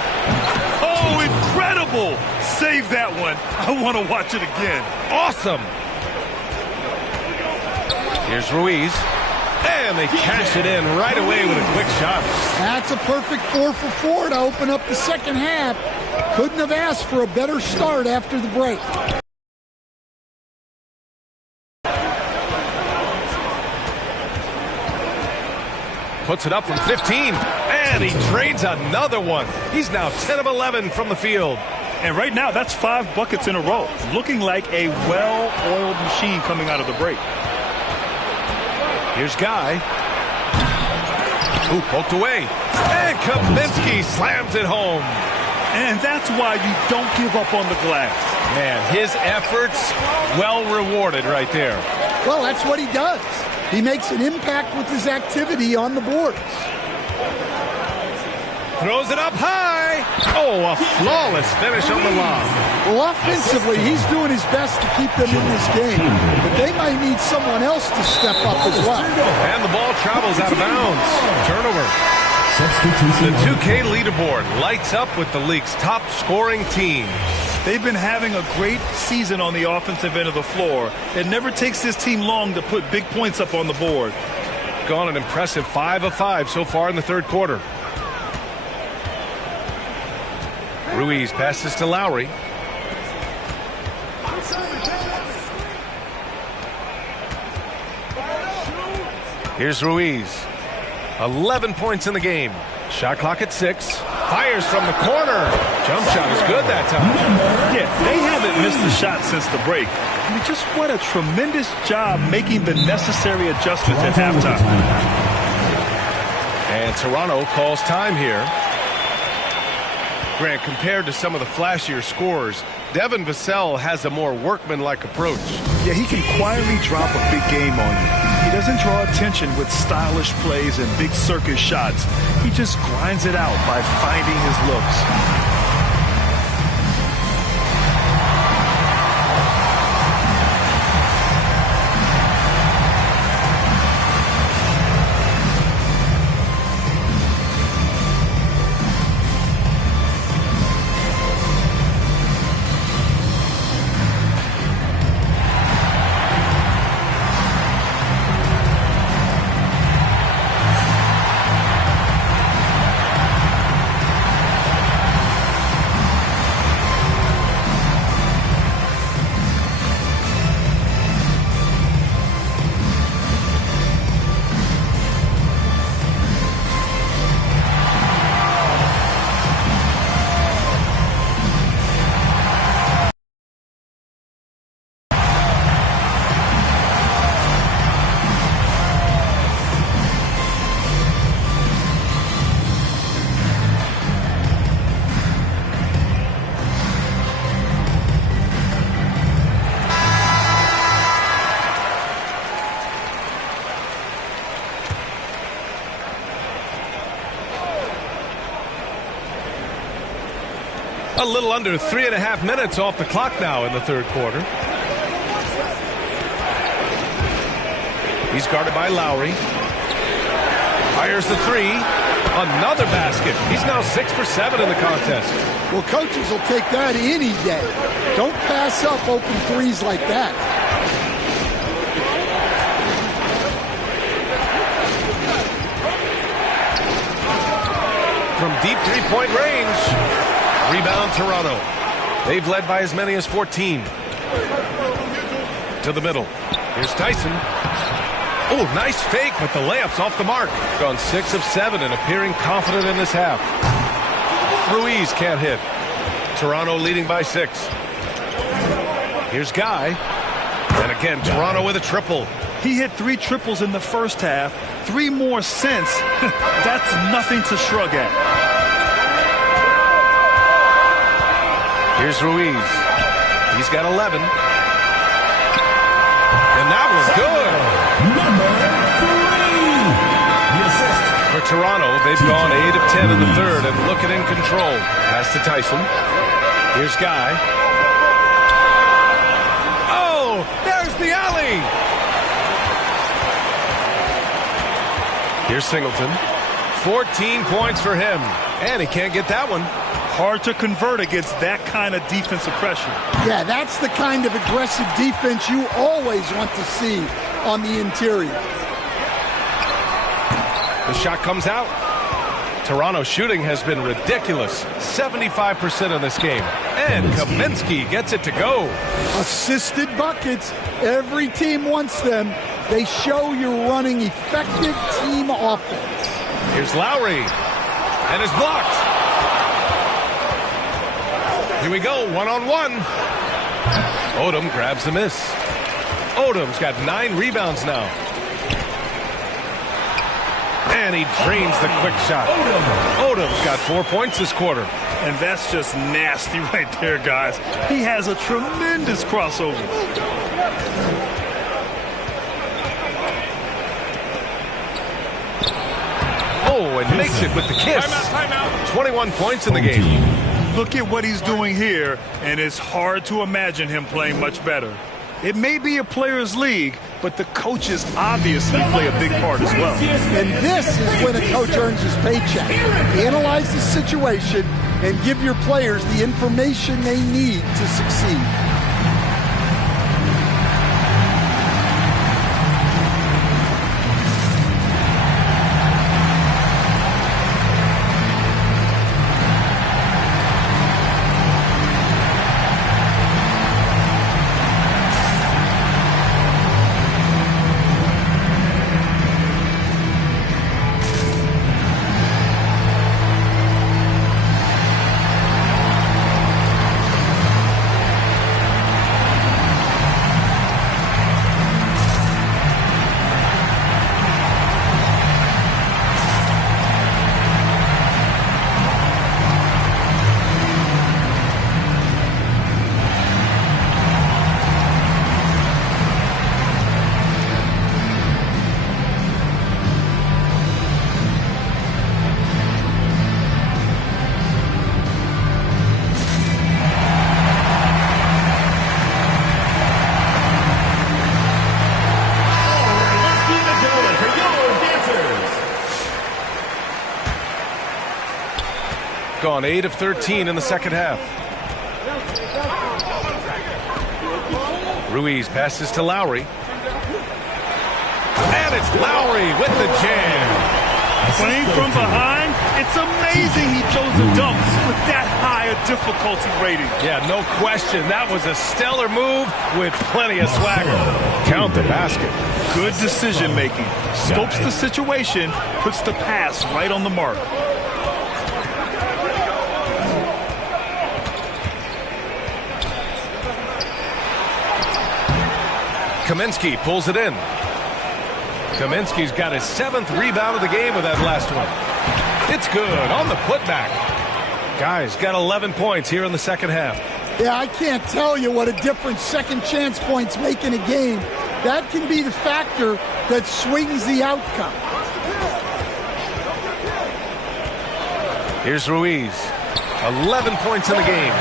Oh, incredible! Save that one. I want to watch it again. Awesome. Here's Ruiz. And they cash it in right away with a quick shot. That's a perfect 4 for 4 to open up the second half. Couldn't have asked for a better start after the break. Puts it up from 15. And he trades another one. He's now 10 of 11 from the field. And right now, that's 5 buckets in a row. Looking like a well-oiled machine coming out of the break. Here's Guy. Ooh, poked away. And Kaminsky slams it home. And that's why you don't give up on the glass. Man, his efforts well rewarded right there. Well, that's what he does. He makes an impact with his activity on the boards. Throws it up high. Oh, a flawless finish on the lob. Well, offensively, he's doing his best to keep them in this game. But they might need someone else to step up as well. And the ball travels out of bounds. Turnover. The 2K leaderboard lights up with the league's top scoring team. They've been having a great season on the offensive end of the floor. It never takes this team long to put big points up on the board. Gone an impressive 5 of 5 so far in the third quarter. Ruiz passes to Lowry. Here's Ruiz. 11 points in the game. Shot clock at 6. Fires from the corner. Jump shot is good that time. Yeah, they haven't missed a shot since the break. I mean, just what a tremendous job making the necessary adjustments at halftime. And Toronto calls time here. Grant, compared to some of the flashier scorers, Devin Vassell has a more workmanlike approach. Yeah, he can quietly drop a big game on you. He doesn't draw attention with stylish plays and big circus shots. He just grinds it out by finding his looks. A little under 3.5 minutes off the clock now in the third quarter. He's guarded by Lowry. Fires the 3. Another basket. He's now 6 for 7 in the contest. Well, coaches will take that any day. Don't pass up open threes like that. From deep three-point range. Rebound, Toronto. They've led by as many as 14. To the middle. Here's Tyson. Oh, nice fake, but the layup's off the mark. Gone 6 of 7 and appearing confident in this half. Ruiz can't hit. Toronto leading by 6. Here's Guy. And again, Toronto with a triple. He hit 3 triples in the first half. 3 more since. That's nothing to shrug at. Here's Ruiz. He's got 11. And that was good. Number 3. For Toronto, they've gone 8 of 10 in the third and looking in control. Pass to Tyson. Here's Guy. Oh, there's the alley. Here's Singleton. 14 points for him. And he can't get that one. Hard to convert against that kind of defensive pressure. Yeah, that's the kind of aggressive defense you always want to see on the interior. The shot comes out. Toronto's shooting has been ridiculous. 75% in this game. And Kaminsky gets it to go. Assisted buckets. Every team wants them. They show you're running effective team offense. Here's Lowry. And it's blocked. Here we go, one-on-one. Odom grabs the miss. Odom's got 9 rebounds now. And he drains the quick shot. Odom's got 4 points this quarter. And that's just nasty right there, guys. He has a tremendous crossover. Oh, and makes it with the kiss. Timeout. 21 points in the game. Look at what he's doing here, and it's hard to imagine him playing much better. It may be a player's league, but the coaches obviously play a big part as well. And this is when a coach earns his paycheck. Analyze the situation and give your players the information they need to succeed. Gone 8 of 13 in the second half. Ruiz passes to Lowry. And it's Lowry with the jam. Playing from behind, it's amazing he chose to dunk with that high a difficulty rating. Yeah, no question. That was a stellar move with plenty of swagger. Count the basket. Good decision making. Scopes the situation, puts the pass right on the mark. Kaminsky pulls it in. Kaminsky's got his 7th rebound of the game with that last one. It's good on the putback. Guy's got 11 points here in the second half. Yeah, I can't tell you what a difference second chance points make in a game. That can be the factor that swings the outcome. Here's Ruiz. 11 points in the game.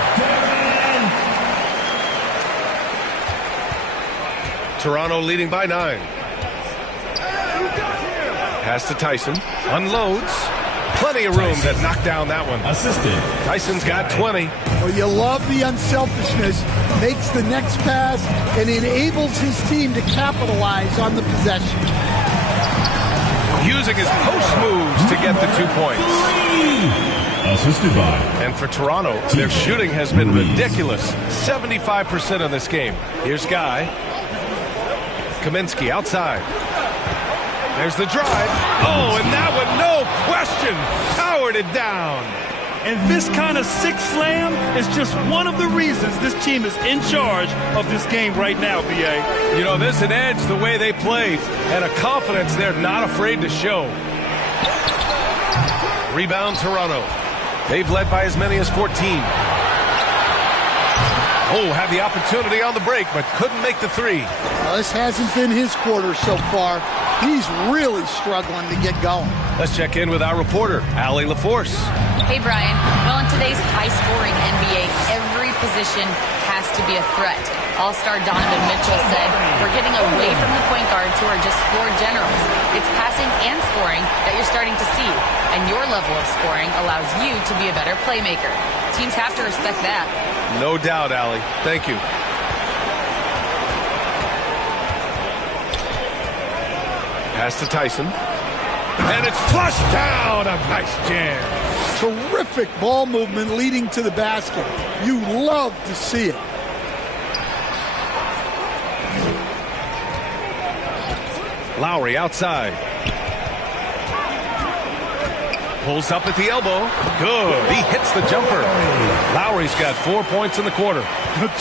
Toronto leading by 9. Pass to Tyson. Unloads. Plenty of room to knock down that one. Assisted. Tyson's got 20. Well, you love the unselfishness. Makes the next pass and enables his team to capitalize on the possession. Using his post moves to get the 2 points. Assisted by. And for Toronto, their shooting has been ridiculous. 75% in this game. Here's Guy. Kaminsky outside. There's the drive. Oh, and that one, no question, powered it down. And this kind of six slam is just one of the reasons this team is in charge of this game right now, B.A. You know, there's an edge the way they play and a confidence they're not afraid to show. Rebound Toronto. They've led by as many as 14. Oh, had the opportunity on the break, but couldn't make the three. Well, this hasn't been his quarter so far. He's really struggling to get going. Let's check in with our reporter, Allie LaForce. Hey, Brian. Well, in today's high-scoring NBA, every position has to be a threat. All-star Donovan Mitchell said, "We're getting away from the point guards who are just floor generals. It's passing and scoring that you're starting to see, and your level of scoring allows you to be a better playmaker. Teams have to respect that." No doubt, Allie. Thank you. Pass to Tyson. And it's flushed down. A nice jam. Terrific ball movement leading to the basket. You love to see it. Lowry outside. Pulls up at the elbow. Good. He hits the jumper. Lowry's got 4 points in the quarter.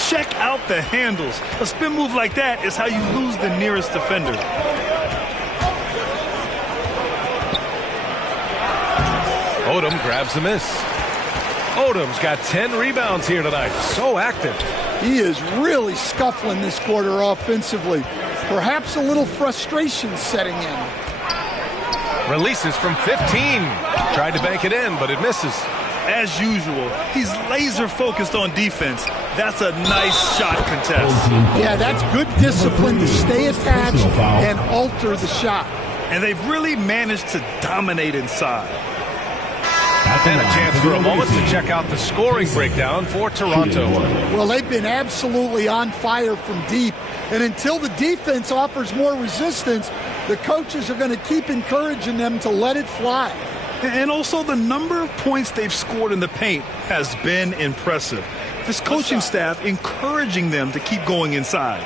Check out the handles. A spin move like that is how you lose the nearest defender. Odom grabs the miss. Odom's got 10 rebounds here tonight. So active. He is really scuffling this quarter offensively. Perhaps a little frustration setting in. Releases from 15. Tried to bank it in, but it misses. As usual, he's laser focused on defense. That's a nice shot contest. Yeah, that's good discipline to stay attached and alter the shot. And they've really managed to dominate inside. And a chance for a moment to check out the scoring breakdown for Toronto. Well, they've been absolutely on fire from deep. And until the defense offers more resistance, the coaches are going to keep encouraging them to let it fly. And also the number of points they've scored in the paint has been impressive. This coaching staff encouraging them to keep going inside.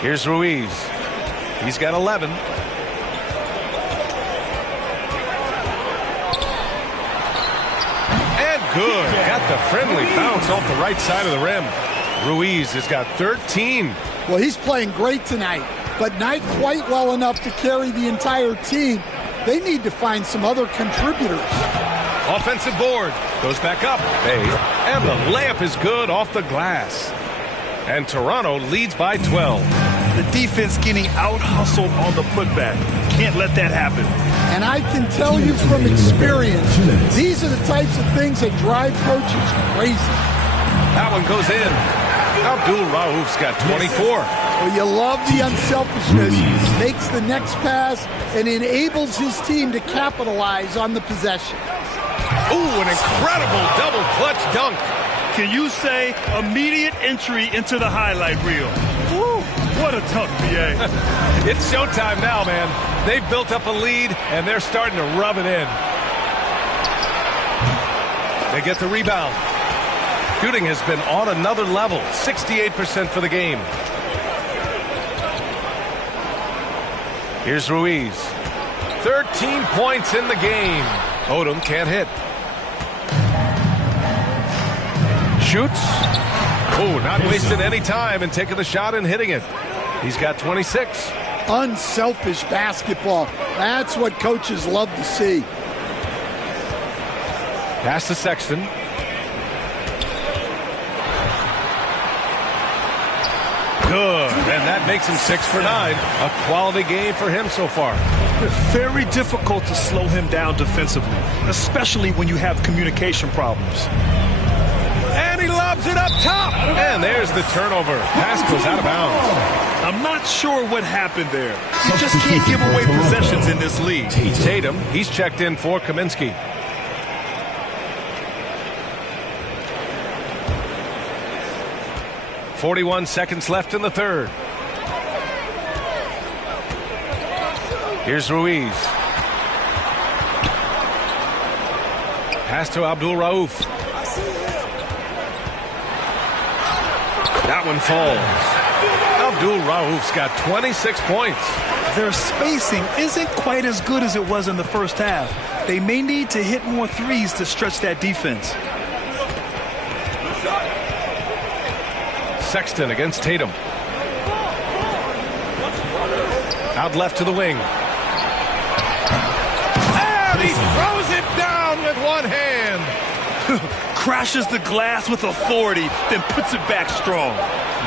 Here's Ruiz. He's got 11. And good. Got the friendly bounce off the right side of the rim. Ruiz has got 13. Well, he's playing great tonight, but not quite well enough to carry the entire team. They need to find some other contributors. Offensive board. Goes back up. And the layup is good off the glass. And Toronto leads by 12. The defense getting out-hustled on the putback. Can't let that happen. And I can tell you from experience, these are the types of things that drive coaches crazy. That one goes in. Abdul Rauf's got 24. Well, you love the unselfishness. Makes the next pass and enables his team to capitalize on the possession. Ooh, an incredible double clutch dunk. Can you say immediate entry into the highlight reel? Woo, what a dunk, B.A. It's showtime now, man. They've built up a lead, and they're starting to rub it in. They get the rebound. Shooting has been on another level, 68% for the game. Here's Ruiz. 13 points in the game. Odom can't hit. Shoots. Oh, not wasting any time and taking the shot and hitting it. He's got 26. Unselfish basketball. That's what coaches love to see. Pass to Sexton. Good. And that That makes him 6 for 9. A quality game for him so far. Very difficult to slow him down defensively, especially when you have communication problems. And he lobs it up top. And there's the turnover. Pass goes out of bounds. I'm not sure what happened there. You just can't give away possessions in this league. Tatum, he's checked in for Kaminsky. .41 seconds left in the third. Here's Ruiz. Pass to Abdul Rauf. That one falls. Abdul Rauf's got 26 points. Their spacing isn't quite as good as it was in the first half. They may need to hit more threes to stretch that defense. Sexton against Tatum. Out left to the wing. And he throws it down with one hand. Crashes the glass with authority, then puts it back strong.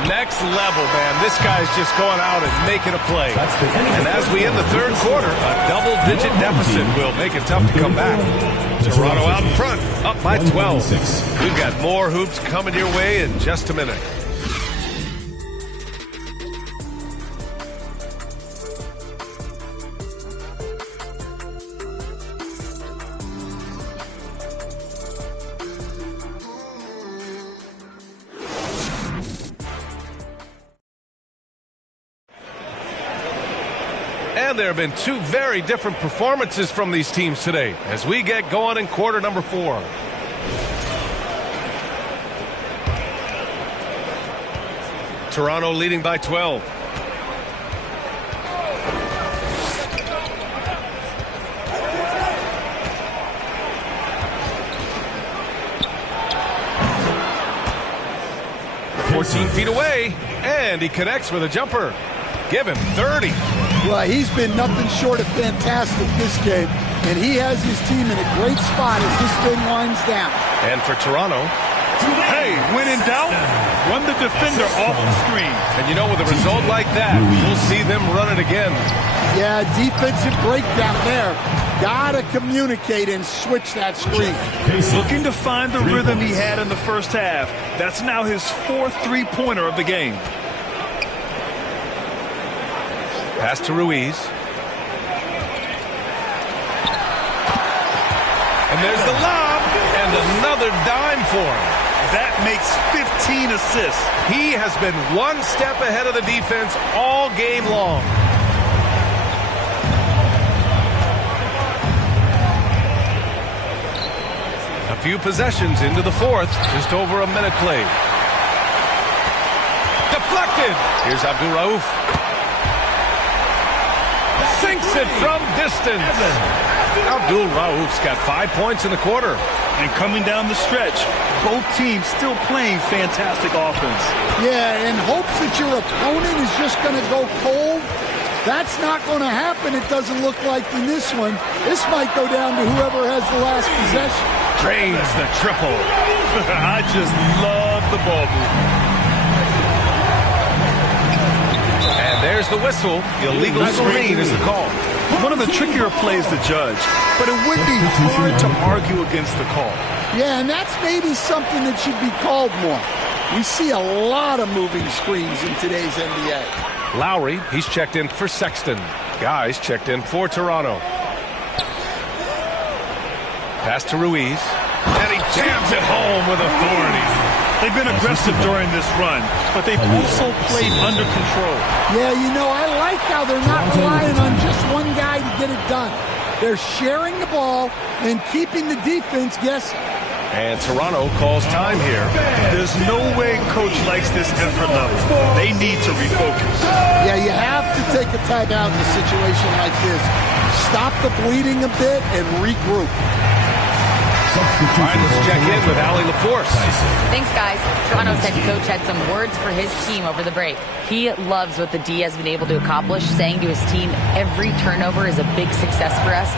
Next level, man. This guy's just going out and making a play. And as we end the third quarter, a double-digit deficit will make it tough to come back. Toronto out in front, up by 12. We've got more hoops coming your way in just a minute. And there have been two very different performances from these teams today as we get going in quarter number 4. Toronto leading by 12. Feet away, and he connects with a jumper. Give him 30. Well, he's been nothing short of fantastic this game, and he has his team in a great spot as this thing winds down. And for Toronto, hey, when in doubt, run the defender off the screen. And you know, with a result like that, we'll see them run it again. Yeah, defensive breakdown there. Gotta communicate and switch that screen. Looking to find the rhythm he had in the first half. That's now his 4th three-pointer of the game. Pass to Ruiz. And there's the lob, and another dime for him. That makes 15 assists. He has been one step ahead of the defense all game long. A few possessions into the fourth, just over a minute played. Deflected. Here's Abdul Rauf. Sinks it from distance. Abdul Rauf's got 5 points in the quarter. And coming down the stretch, both teams still playing fantastic offense. Yeah, and hopes that your opponent is just going to go cold. That's not going to happen, it doesn't look like in this one. This might go down to whoever has the last possession. Drains the triple. I just love the ball movement. And there's the whistle. Illegal screen is the call. One of the trickier plays to judge, but it would be hard to argue against the call. Yeah, and that's maybe something that should be called more. We see a lot of moving screens in today's NBA. Lowry, he's checked in for Sexton. Guys checked in for Toronto. Pass to Ruiz. And he jams it home with authority. They've been aggressive during this run, but they've also played under control. Yeah, you know, I like how they're not relying on just one guy to get it done. They're sharing the ball and keeping the defense guessing. And Toronto calls time here. There's no way coach likes this effort level. They need to refocus. Yeah, you have to take a timeout in a situation like this. Stop the bleeding a bit and regroup. Substitution. All right, let's check in with Allie LaForce. Thanks, guys. Toronto's head coach had some words for his team over the break. He loves what the D has been able to accomplish, saying to his team, every turnover is a big success for us.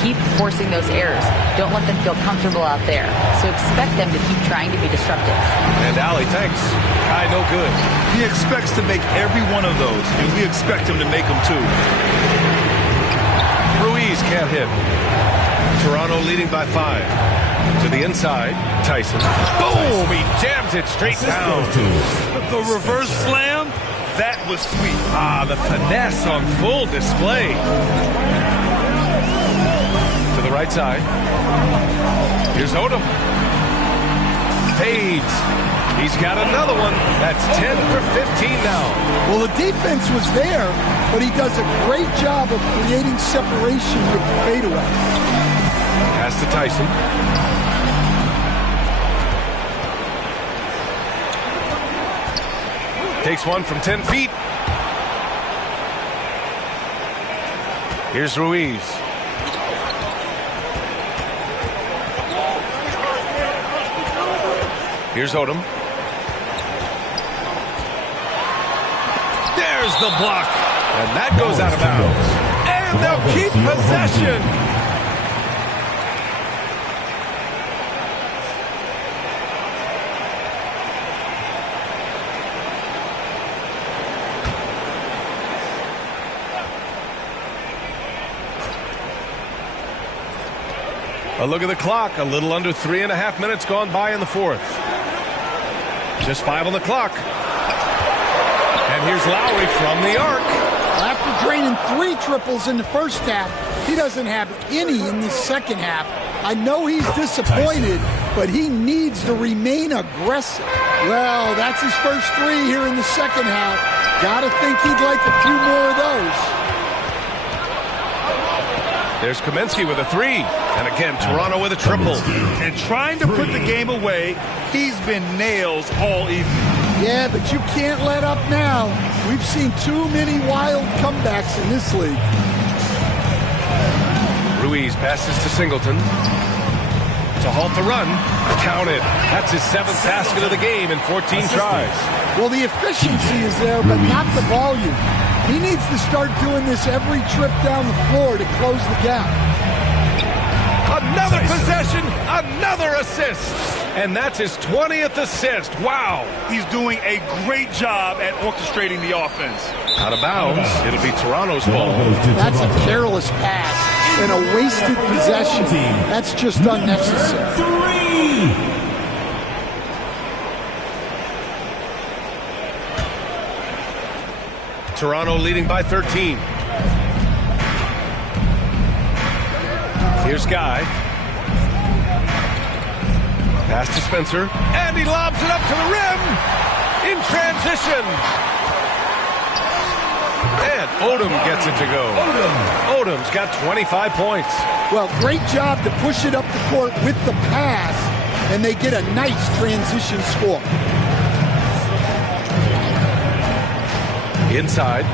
Keep forcing those errors. Don't let them feel comfortable out there. So expect them to keep trying to be disruptive. And Allie, thanks. Kai, no good. He expects to make every one of those, and we expect him to make them too. Ruiz can't hit. Toronto leading by 5. To the inside, Tyson. Boom! He jams it straight down. The reverse slam, that was sweet. The finesse on full display. To the right side. Here's Odom. Fades. He's got another one. That's 10 for 15 now. Well, the defense was there, but he does a great job of creating separation with the fadeaway. Pass to Tyson. Takes one from 10 feet. Here's Ruiz. Here's Odom. There's the block. And that goes out of bounds. And they'll keep possession. A look at the clock. A little under 3.5 minutes gone by in the fourth. Just 5 on the clock. And here's Lowry from the arc. After draining 3 triples in the first half, he doesn't have any in the second half. I know he's disappointed, but he needs to remain aggressive. Well, that's his first 3 here in the second half. Gotta think he'd like a few more of those. There's Kaminsky with a 3. And again, Toronto with a triple. And trying to put the game away, he's been nails all evening. Yeah, but you can't let up now. We've seen too many wild comebacks in this league. Ruiz passes to Singleton. To halt the run. Counted. That's his 7th basket of the game in 14 tries. Well, the efficiency is there, but not the volume. He needs to start doing this every trip down the floor to close the gap. Another possession, another assist. And that's his 20th assist. Wow. He's doing a great job at orchestrating the offense. Out of bounds. It'll be Toronto's ball. That's a careless pass and a wasted possession. That's just unnecessary. Toronto leading by 13. Here's Guy. Pass to Spencer. And he lobs it up to the rim. In transition. And Odom gets it to go. Odom's got 25 points. Well, great job to push it up the court with the pass, and they get a nice transition score. Inside.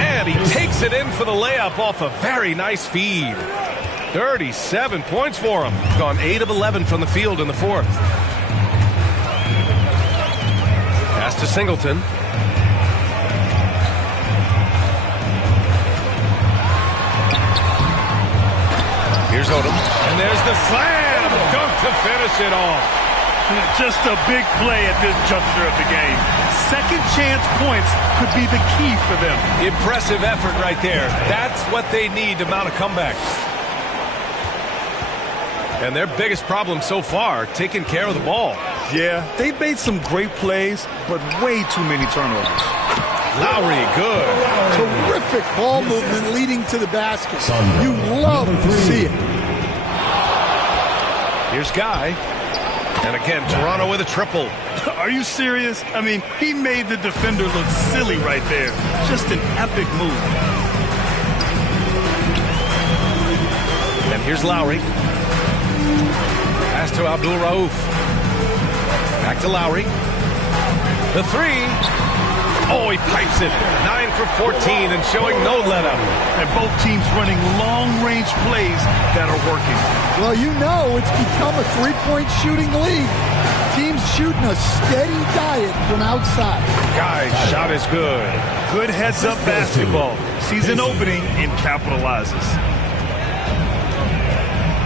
And he takes it in for the layup off a very nice feed. 37 points for him. Gone 8 of 11 from the field in the fourth. Pass to Singleton. Here's Odom. And there's the slam dunk to finish it off. Just a big play at this juncture of the game. Second chance points could be the key for them. Impressive effort right there. That's what they need to mount a comeback. And their biggest problem so far, taking care of the ball. Yeah, they've made some great plays, but way too many turnovers. Lowry, good. Terrific ball movement leading to the basket. You love to see it. Here's Guy. And again, Toronto with a triple. Are you serious? I mean, he made the defender look silly right there. Just an epic move. And here's Lowry. Pass to Abdul Rauf. Back to Lowry. The 3. Oh, he pipes it. 9 for 14 and showing no let-up. And both teams running long-range plays that are working. Well, you know it's become a three-point shooting league. Teams shooting a steady diet from outside. Guy's shot is good. Good heads-up basketball. Season opening and capitalizes.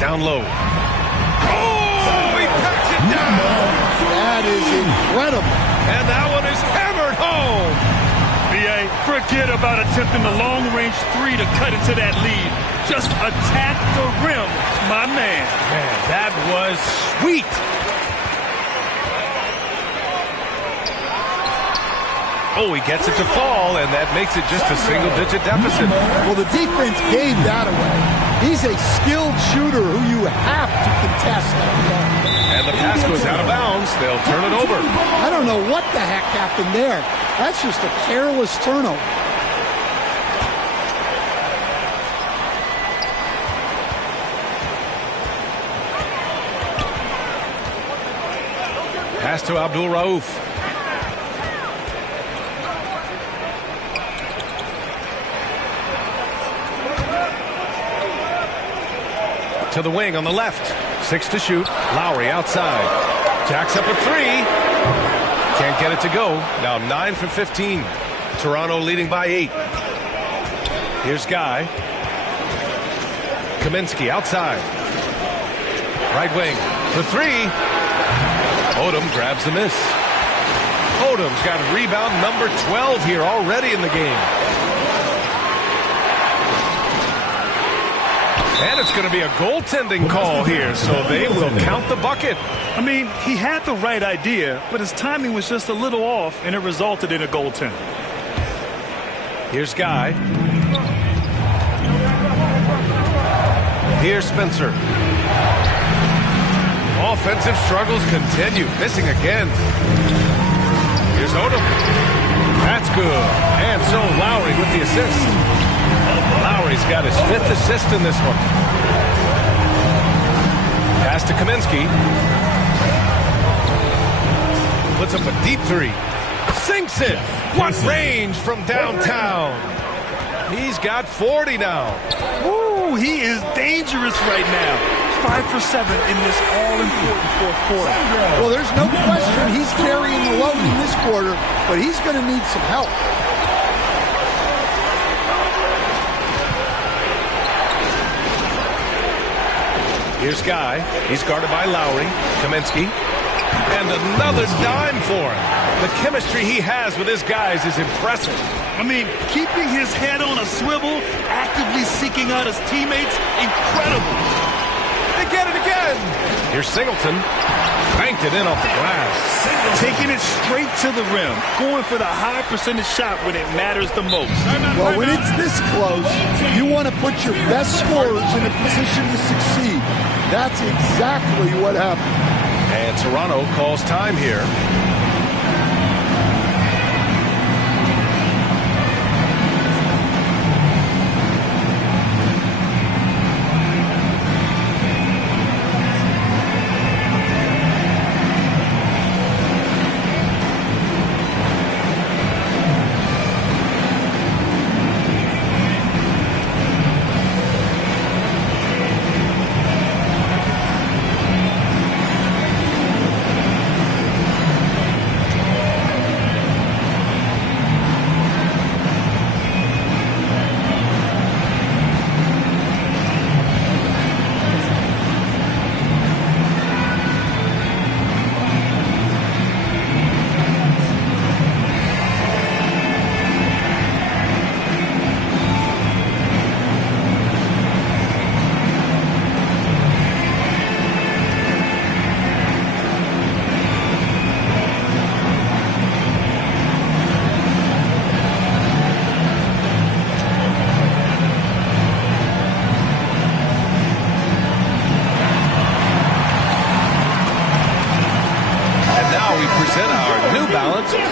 Down low. Oh, he packs it down. That is incredible. And that one is hammered home. B.A., forget about attempting the long-range three to cut into that lead. Just attack the rim, my man. Man, that was sweet. Oh, he gets it to fall, and that makes it just a single-digit deficit. Well, the defense gave that away. He's a skilled shooter who you have to contest. And the pass goes out of bounds. They'll turn it over. I don't know what the heck happened there. That's just a careless turnover. Pass to Abdul Rauf. To the wing on the left. 6 to shoot. Lowry outside. Jacks up a 3. Can't get it to go. Now 9 for 15. Toronto leading by 8. Here's Guy. Kaminsky outside. Right wing for 3. Odom grabs the miss. Odom's got rebound number 12 here already in the game. And it's going to be a goaltending call here, so they will count the bucket. I mean, he had the right idea, but his timing was just a little off, and it resulted in a goaltend. Here's Guy. Here's Spencer. Offensive struggles continue. Missing again. Here's Odom. That's good. And so Lowry with the assist. Lowry's got his 5th assist in this one. Pass to Kaminsky. Puts up a deep 3. Sinks it. What range from downtown. He's got 40 now. Ooh, he is dangerous right now. 5 for 7 in this all-important fourth quarter. Well, there's no question he's carrying the load in this quarter, but he's going to need some help. Here's Guy. He's guarded by Lowry. Kaminsky. And another dime for him. The chemistry he has with his guys is impressive. I mean, keeping his head on a swivel, actively seeking out his teammates, incredible. They get it again. Here's Singleton. Banked it in off the glass. Taking it straight to the rim. Going for the high percentage shot when it matters the most. Well, when it's this close, you want to put your best scorers in a position to succeed. That's exactly what happened. And Toronto calls time here.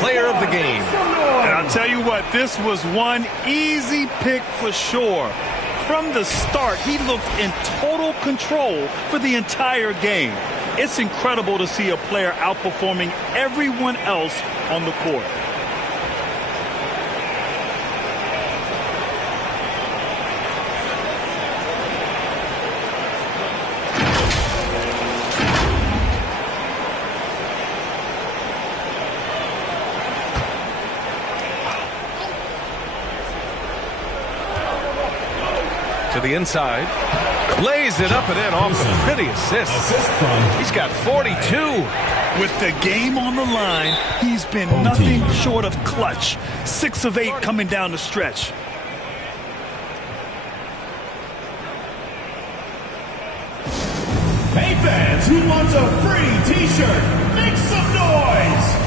Player of the game. And I'll tell you what, this was one easy pick for sure. From the start, he looked in total control for the entire game. It's incredible to see a player outperforming everyone else on the court. To the inside. Lays it up and in off a pretty assist. He's got 42. With the game on the line, he's been nothing short of clutch. 6 of 8 coming down the stretch. Hey fans, who wants a free t-shirt? Make some noise!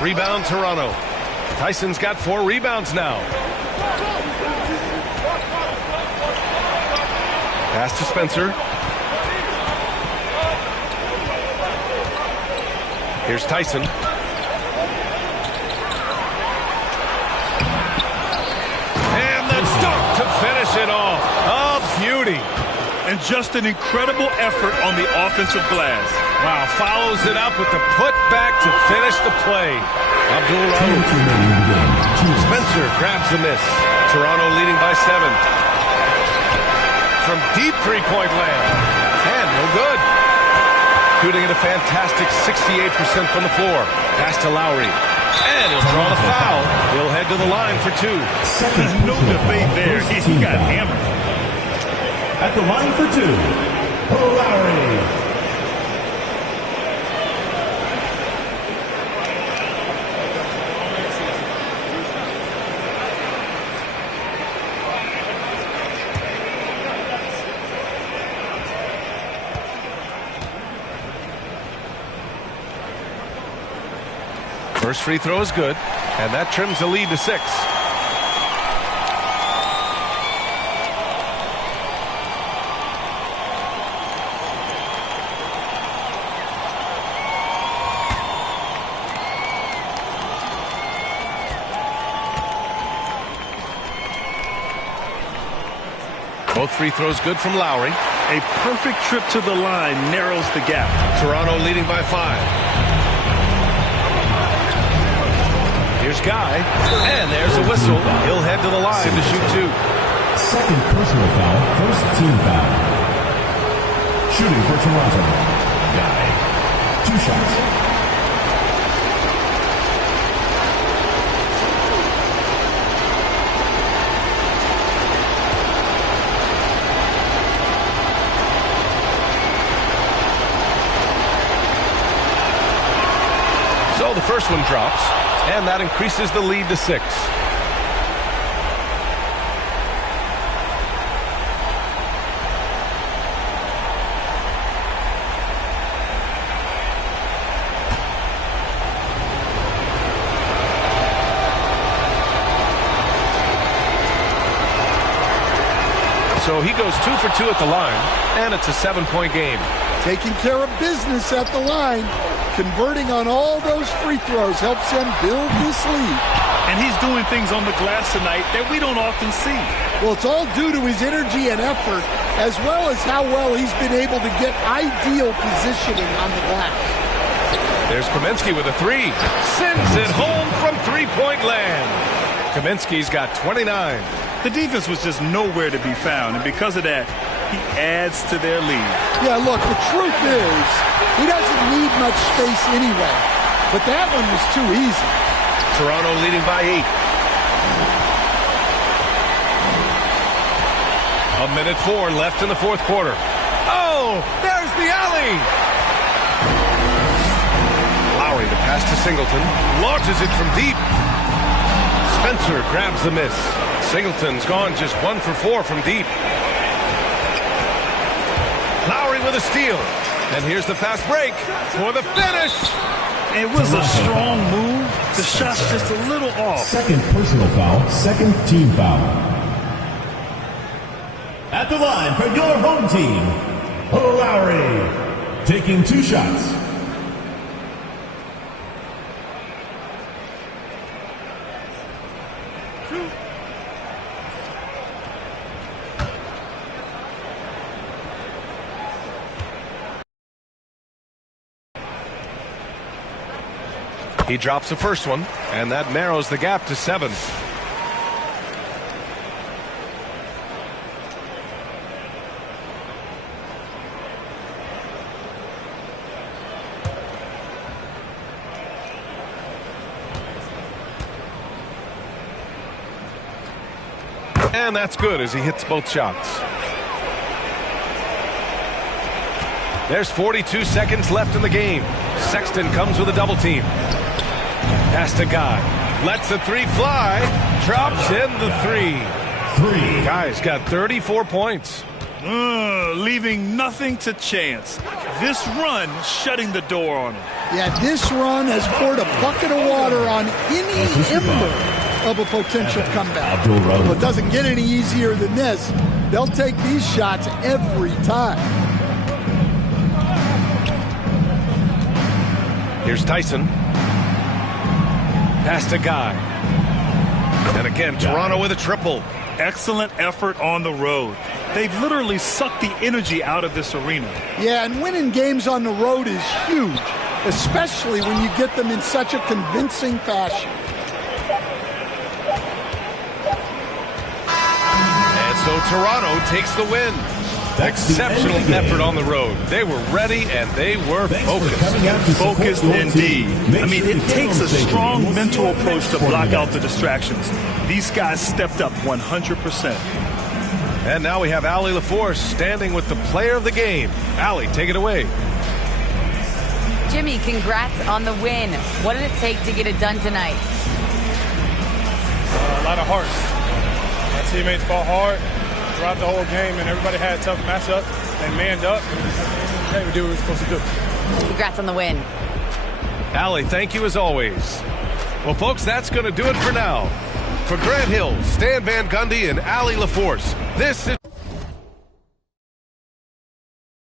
Rebound Toronto. Tyson's got 4 rebounds now. Pass to Spencer. Here's Tyson. And the dunk to finish it off. A beauty. And just an incredible effort on the offensive glass. Wow, follows it up with the putback to finish the play. Abdul Rauf. Spencer grabs the miss. Toronto leading by 7. From deep three-point land. And no good. Shooting at a fantastic 68% from the floor. Pass to Lowry. And he'll draw the foul. He'll head to the line for 2. There's no debate there. He got hammered. At the line for 2, Lowry. First free throw is good, and that trims the lead to 6. Both free throws good from Lowry. A perfect trip to the line narrows the gap. Toronto leading by 5. Here's Guy, and there's a whistle. He'll head to the line to shoot 2. Second personal foul, first team foul. Shooting for Toronto, Guy. 2 shots. So the first one drops, and that increases the lead to 6. So he goes 2 for 2 at the line, and it's a 7-point game. Taking care of business at the line. Converting on all those free throws helps them build this lead. And he's doing things on the glass tonight that we don't often see. Well, it's all due to his energy and effort, as well as how well he's been able to get ideal positioning on the glass. There's Kaminsky with a 3. Sends it home from three-point land. Kaminsky's got 29. The defense was just nowhere to be found, and because of that, he adds to their lead. Yeah, look, the truth is, he doesn't need much space anyway. But that one was too easy. Toronto leading by 8. 1:04 left in the fourth quarter. Oh, there's the alley. Lowry, the pass to Singleton, launches it from deep. Spencer grabs the miss. Singleton's gone just 1 for 4 from deep. Lowry with a steal. And here's the fast break for the finish. It was a strong move. The shot's just a little off. Second personal foul, second team foul. At the line for your home team, Lowry, taking 2 shots. He drops the first one, and that narrows the gap to 7. And that's good as he hits both shots. There's 42 seconds left in the game. Sexton comes with a double team. Pass to Guy. Lets the 3 fly. Drops in the 3. Guy's got 34 points. Leaving nothing to chance. This run shutting the door on him. Yeah, this run has poured a bucket of water on any ember of a potential comeback. Well, it doesn't get any easier than this. They'll take these shots every time. Here's Tyson. Pass to Guy. And again, Toronto with a triple. Excellent effort on the road. They've literally sucked the energy out of this arena. Yeah, and winning games on the road is huge, especially when you get them in such a convincing fashion. And so Toronto takes the win. Exceptional effort on the road. They were ready and they were focused. Focused indeed. I mean, it takes a strong mental approach to block out the distractions. These guys stepped up 100%. And now we have Allie LaForce standing with the player of the game. Allie, take it away. Jimmy, congrats on the win. What did it take to get it done tonight? A lot of heart. My teammates fought hard throughout the whole game, and everybody had a tough matchup. They manned up. Hey, we did what we were supposed to do. Congrats on the win. Allie, thank you as always. Well, folks, that's going to do it for now. For Grant Hill, Stan Van Gundy, and Allie LaForce, this is